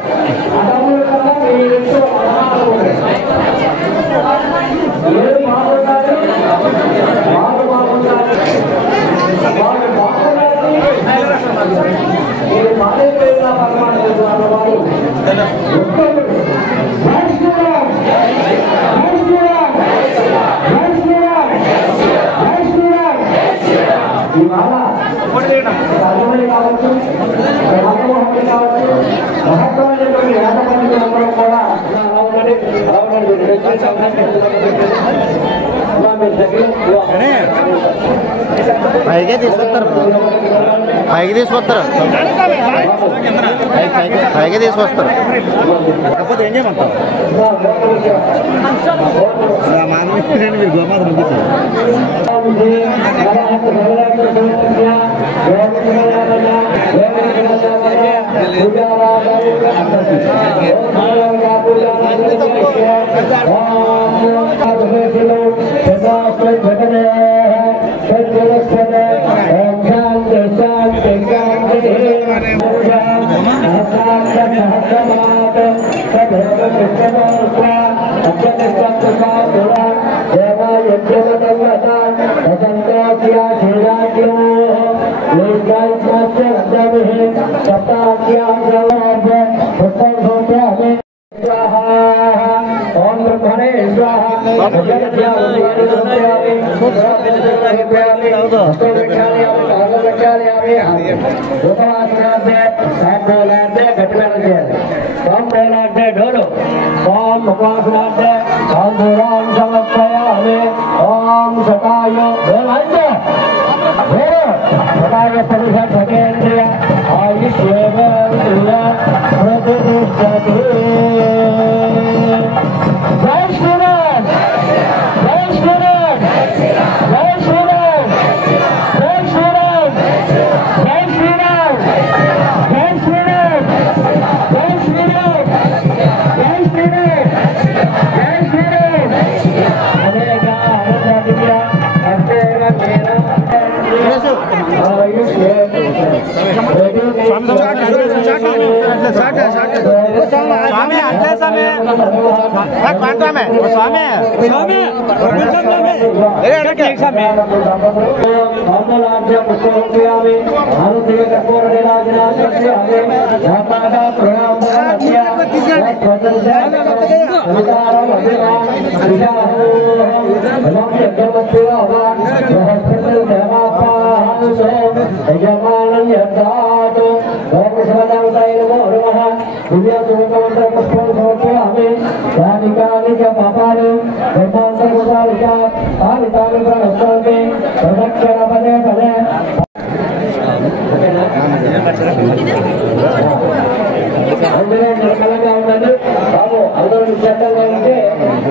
కావచ్చు మహత్తమైనటువంటి యాదవంతులందరూ కూడా పైకి తీసుకొస్తారు పైకి తీసుకొస్తారు కాకపోతే ఏం చేయమంటారు మీరు గోమాత ముగిస్తారు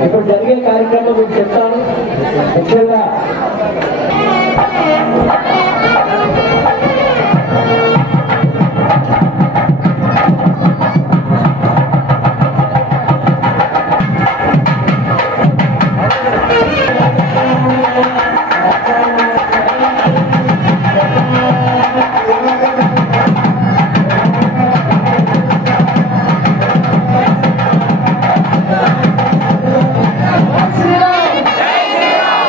ఇప్పుడు జరిగే కార్యక్రమం మీకు చెప్తాను. ముఖ్యంగా Jai Shri Ram.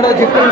కూడా చెప్తాను.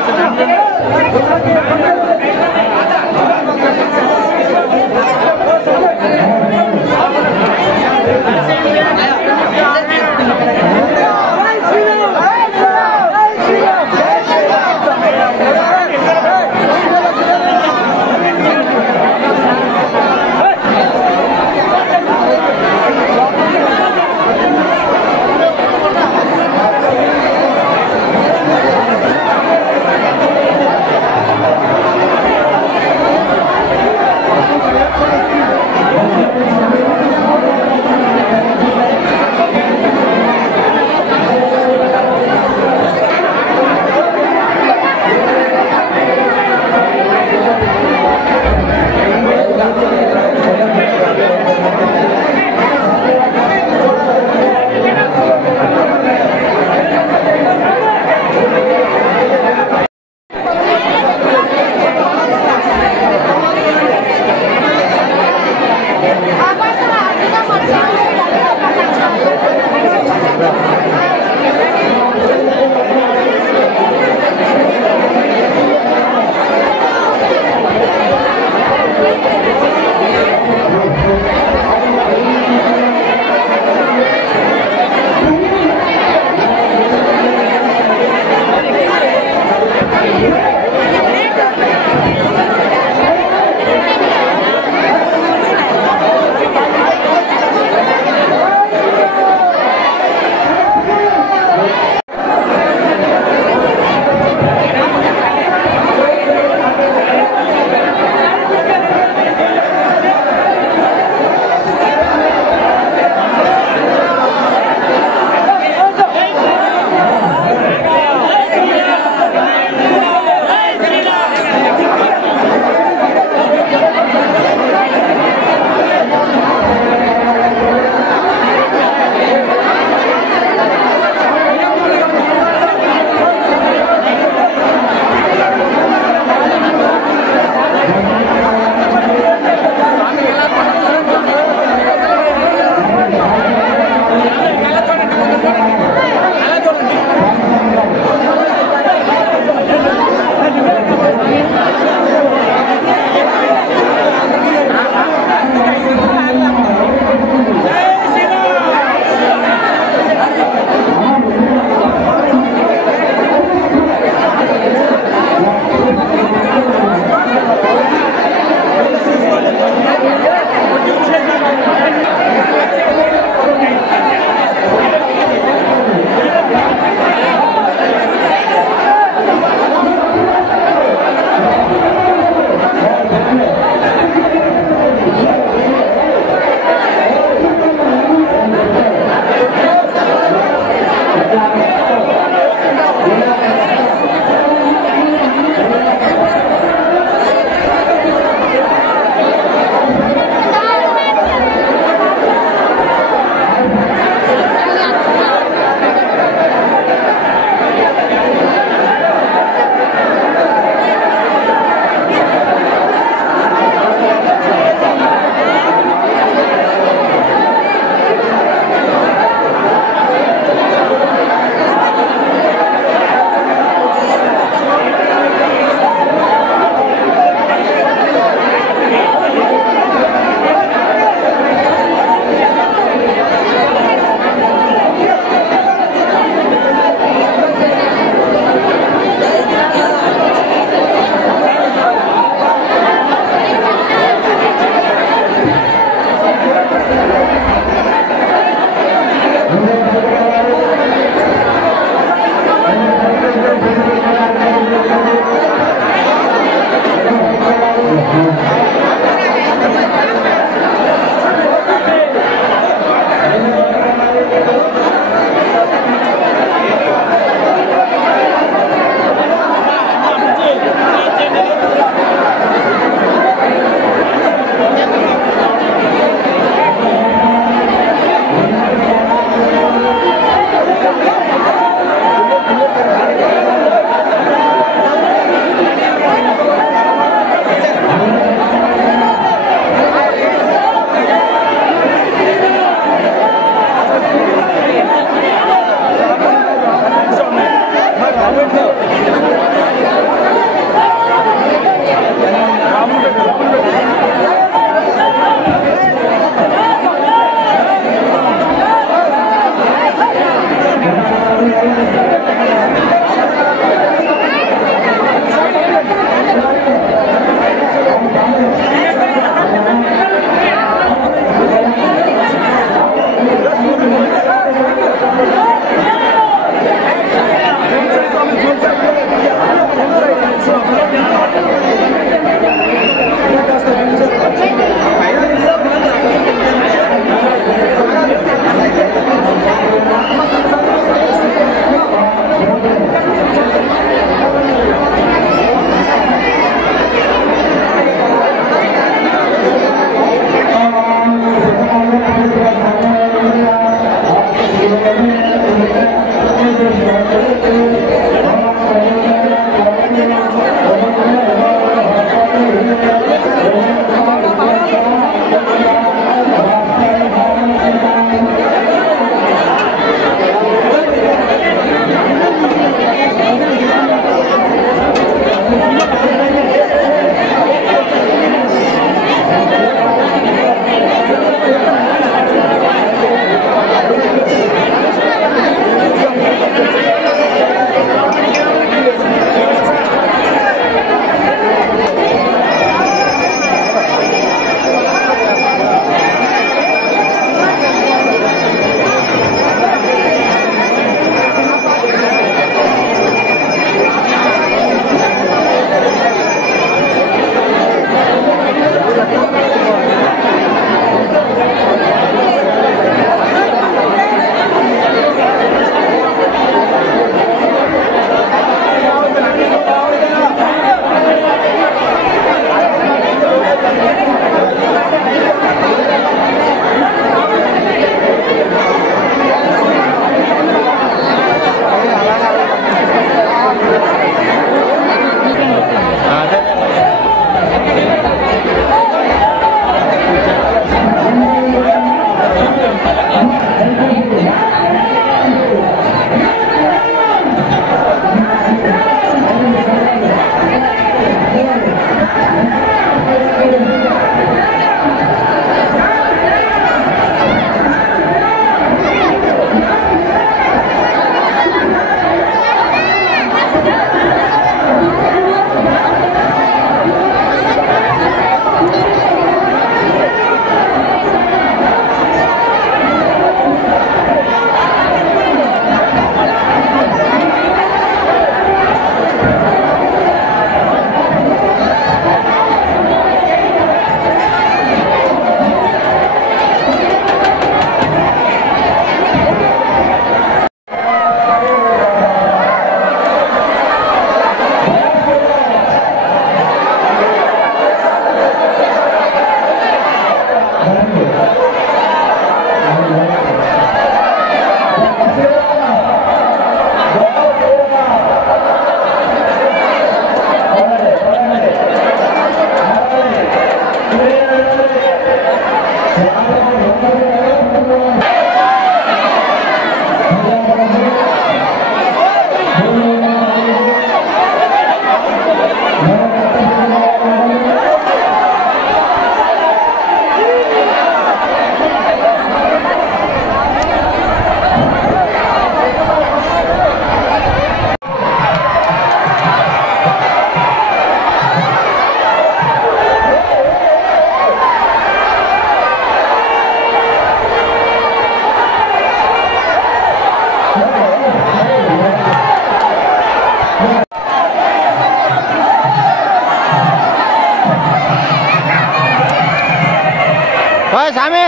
సామి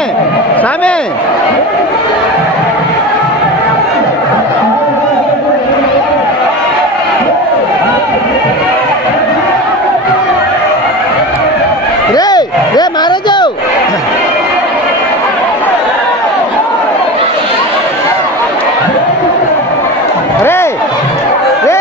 సామి రే రే మహారాజు రే రే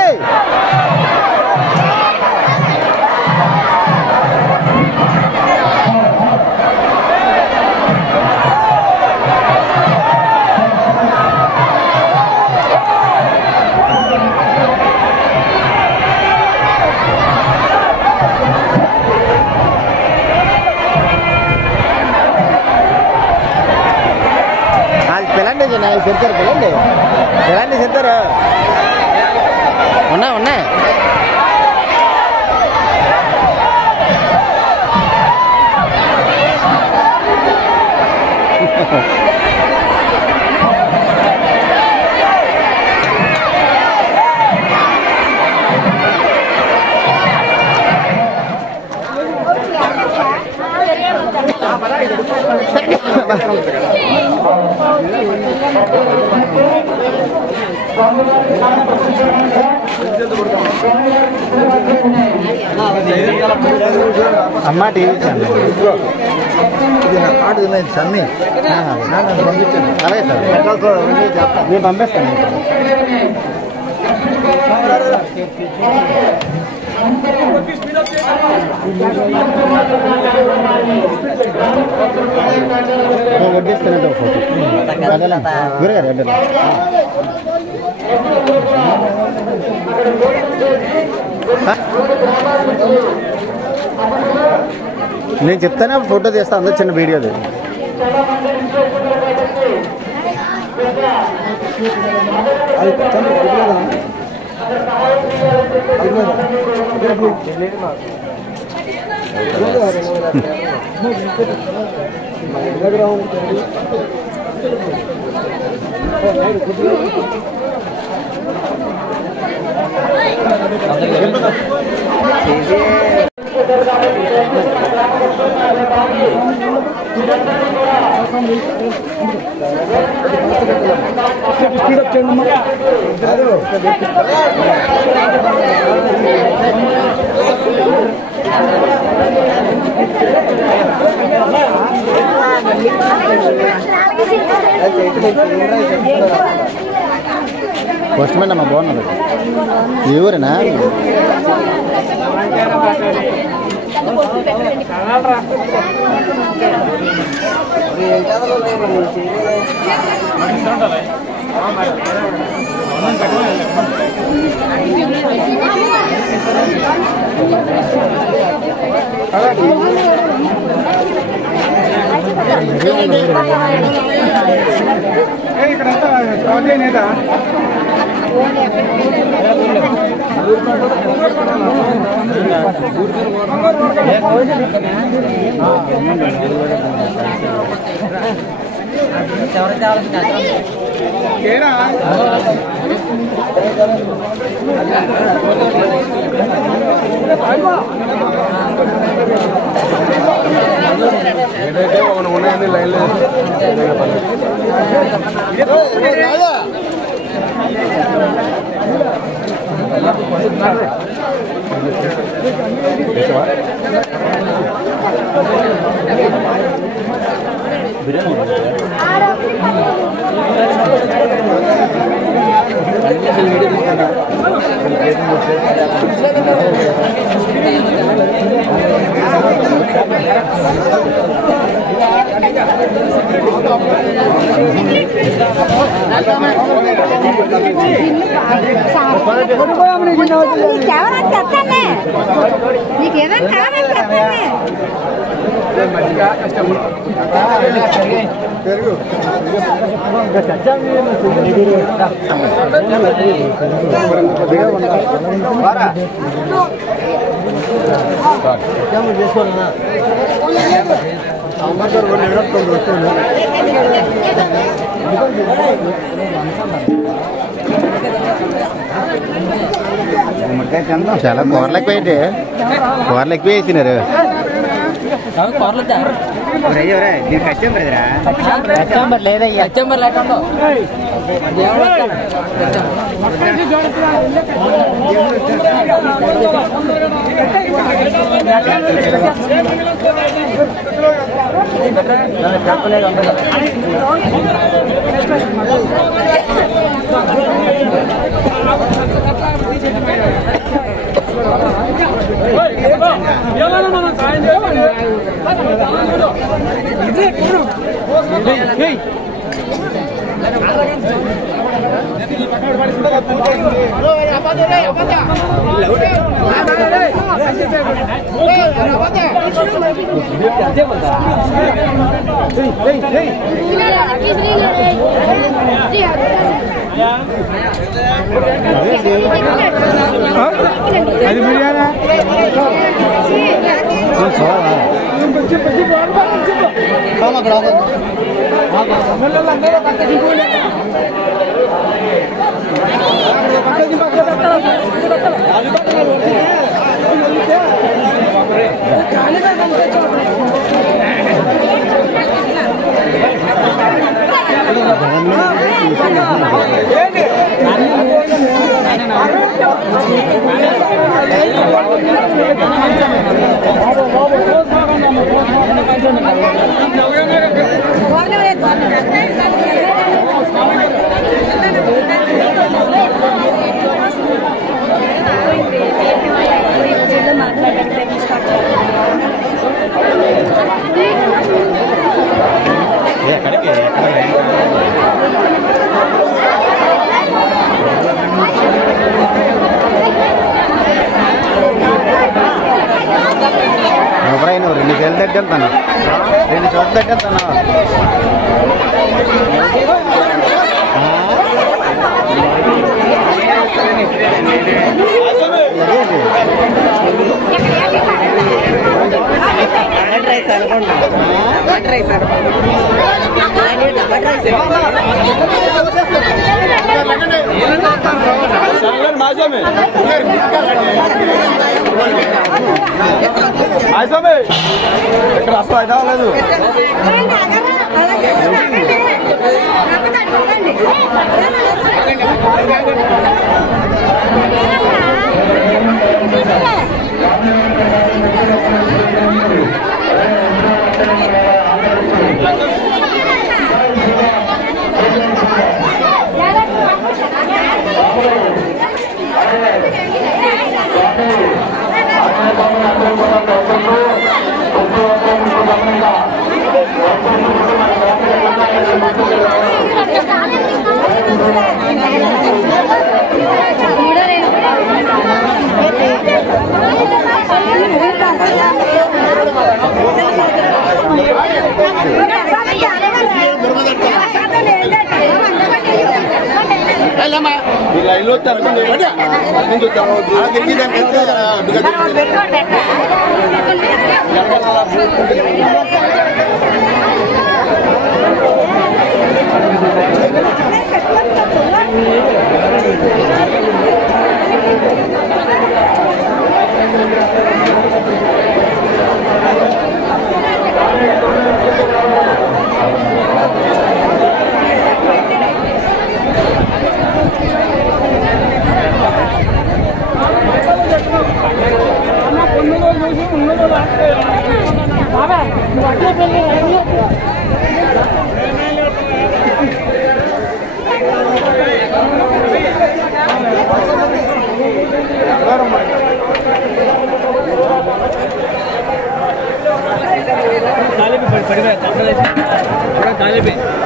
సెంటర్ పిల్లండి ఎలాంటి సెంటర్ ఉన్నాయి ఉన్నాయి అమ్మ టీవీ కార్డు సన్ని పంపించండి అలాగే సార్ నేను పంపిస్తాను వడ్డిస్తానంటే ఫోటో గురగారు నేను చెప్తానే ఫోటో తీస్తా అందరూ చిన్న వీడియోది పోస్ట్ మ్యాన్ అమ్మా బాగున్నది ఏ ఊరేనా నీకేమైనా కావాలి చెప్పండి. చాలా కూరలు ఎక్కువ అయితే కూరలు ఎక్కువ వేసినారు లేదయ్యా అది బిర్యానా ఎవరైనా 2 వేల దగ్గర తన 2 చోట్ల దగ్గర తన ఇక్కడ అసలు అయితే లేదు లైన్లో బాబా ₹201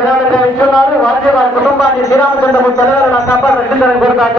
విరాళంగా ఇస్తున్నారు. వారికి వారి కుటుంబాన్ని శ్రీరామచంద్రమూర్తి తల్లిదండ్రుల తప్ప రక్షించాలని కోరుతారు.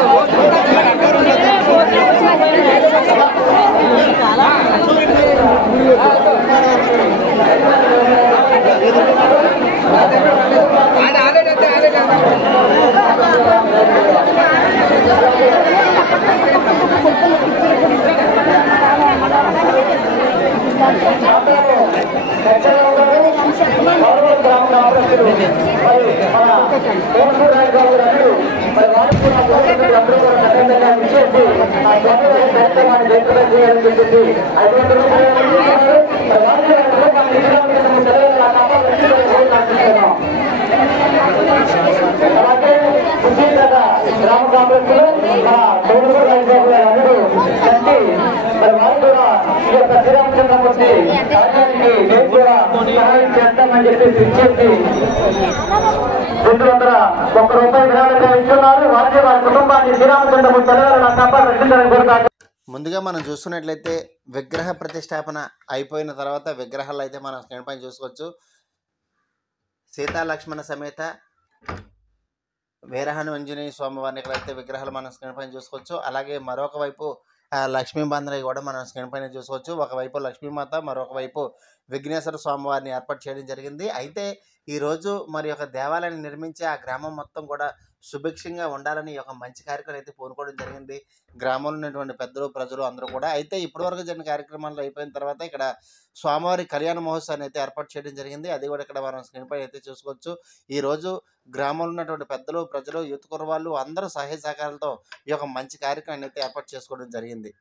Vamos, స్వామివారి కార్యక్రమాన్ని జయప్రదం చేయాలని చెప్పేసి అటువంటి అలాగే గ్రామ కాంగ్రెస్ లో మన తోడుగూరు రాజబాబు గారు అందరూ కంటి మరి వారు కూడా ఈ యొక్క శ్రీరామచంద్రమూర్తి కార్యానికి మేము కూడా సహాయం చేస్తామని చెప్పేసి ఇచ్చేసి 201 రూపాయలు విరాళంగా ఇస్తున్నారు. వారికి వారి కుటుంబాన్ని శ్రీరామచంద్రమూర్తి తల్లిదండ్రులు నా కాపాడు రక్షించాలని కోరుతారు. ముందుగా మనం చూసుకున్నట్లయితే విగ్రహ ప్రతిష్టాపన అయిపోయిన తర్వాత విగ్రహాలు అయితే మనం స్క్రీన్ పైన చూసుకోవచ్చు. సీతా లక్ష్మణ సమేత వీరహనుమంజనేయ స్వామివారిని ఇక్కడైతే విగ్రహాలు మనం స్క్రీన్ పైన చూసుకోవచ్చు. అలాగే మరొక వైపు లక్ష్మీ బంధనవి కూడా మనం స్క్రీన్ పైన చూసుకోవచ్చు. ఒకవైపు లక్ష్మీమాత, మరొక వైపు విఘ్నేశ్వర స్వామివారిని ఏర్పాటు చేయడం జరిగింది. అయితే ఈరోజు మరి ఒక దేవాలయాన్ని నిర్మించి ఆ గ్రామం మొత్తం కూడా సుభిక్షంగా ఉండాలని ఒక మంచి కార్యక్రమం అయితే పూనుకోవడం జరిగింది గ్రామంలో ఉన్నటువంటి పెద్దలు ప్రజలు అందరూ కూడా. అయితే ఇప్పటివరకు జరిగిన కార్యక్రమాలు అయిపోయిన తర్వాత ఇక్కడ స్వామివారి కళ్యాణ మహోత్సవాన్ని అయితే ఏర్పాటు చేయడం జరిగింది. అది కూడా ఇక్కడ మనం స్క్రీన్ పై అయితే చూసుకోవచ్చు. ఈరోజు గ్రామంలో ఉన్నటువంటి పెద్దలు ప్రజలు యూత్ కుర్రవాళ్ళు అందరూ సహాయ సహకారాలతో ఈ యొక్క మంచి కార్యక్రమాన్ని అయితే ఏర్పాటు చేసుకోవడం జరిగింది.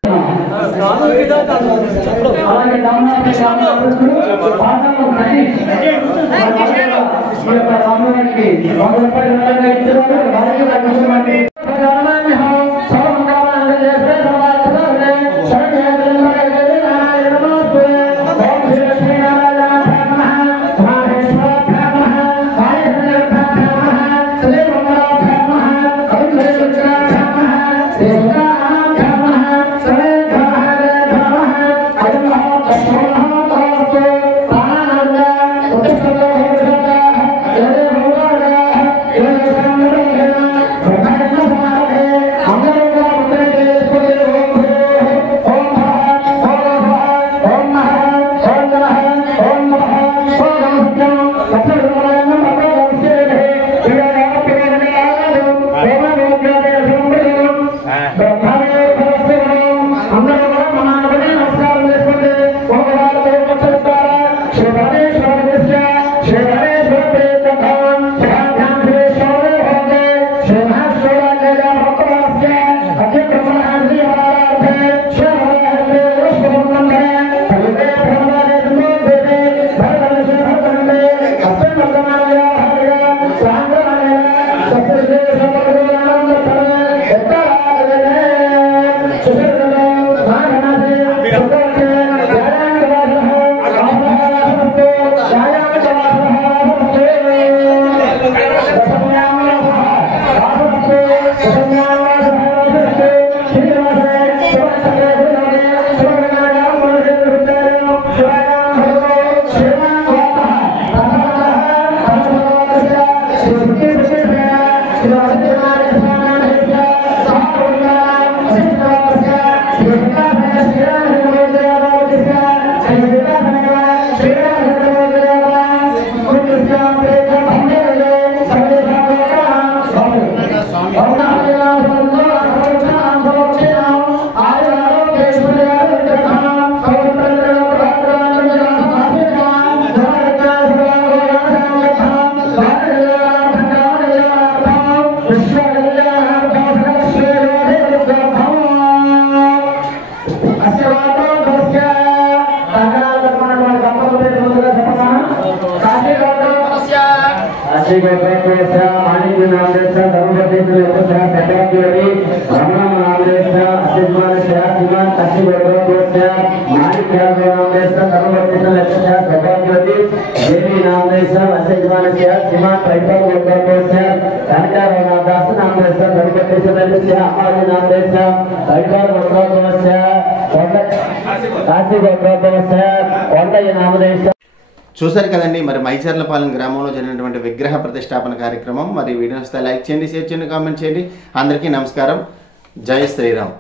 చూశారు కదండి మరి మైచర్లపాలెం గ్రామంలో జరిగినటువంటి విగ్రహ ప్రతిష్టాపన కార్యక్రమం. మరి వీడియో వస్తే లైక్ చేయండి, షేర్ చేయండి, కామెంట్ చేయండి. అందరికీ నమస్కారం. జై శ్రీరామ్.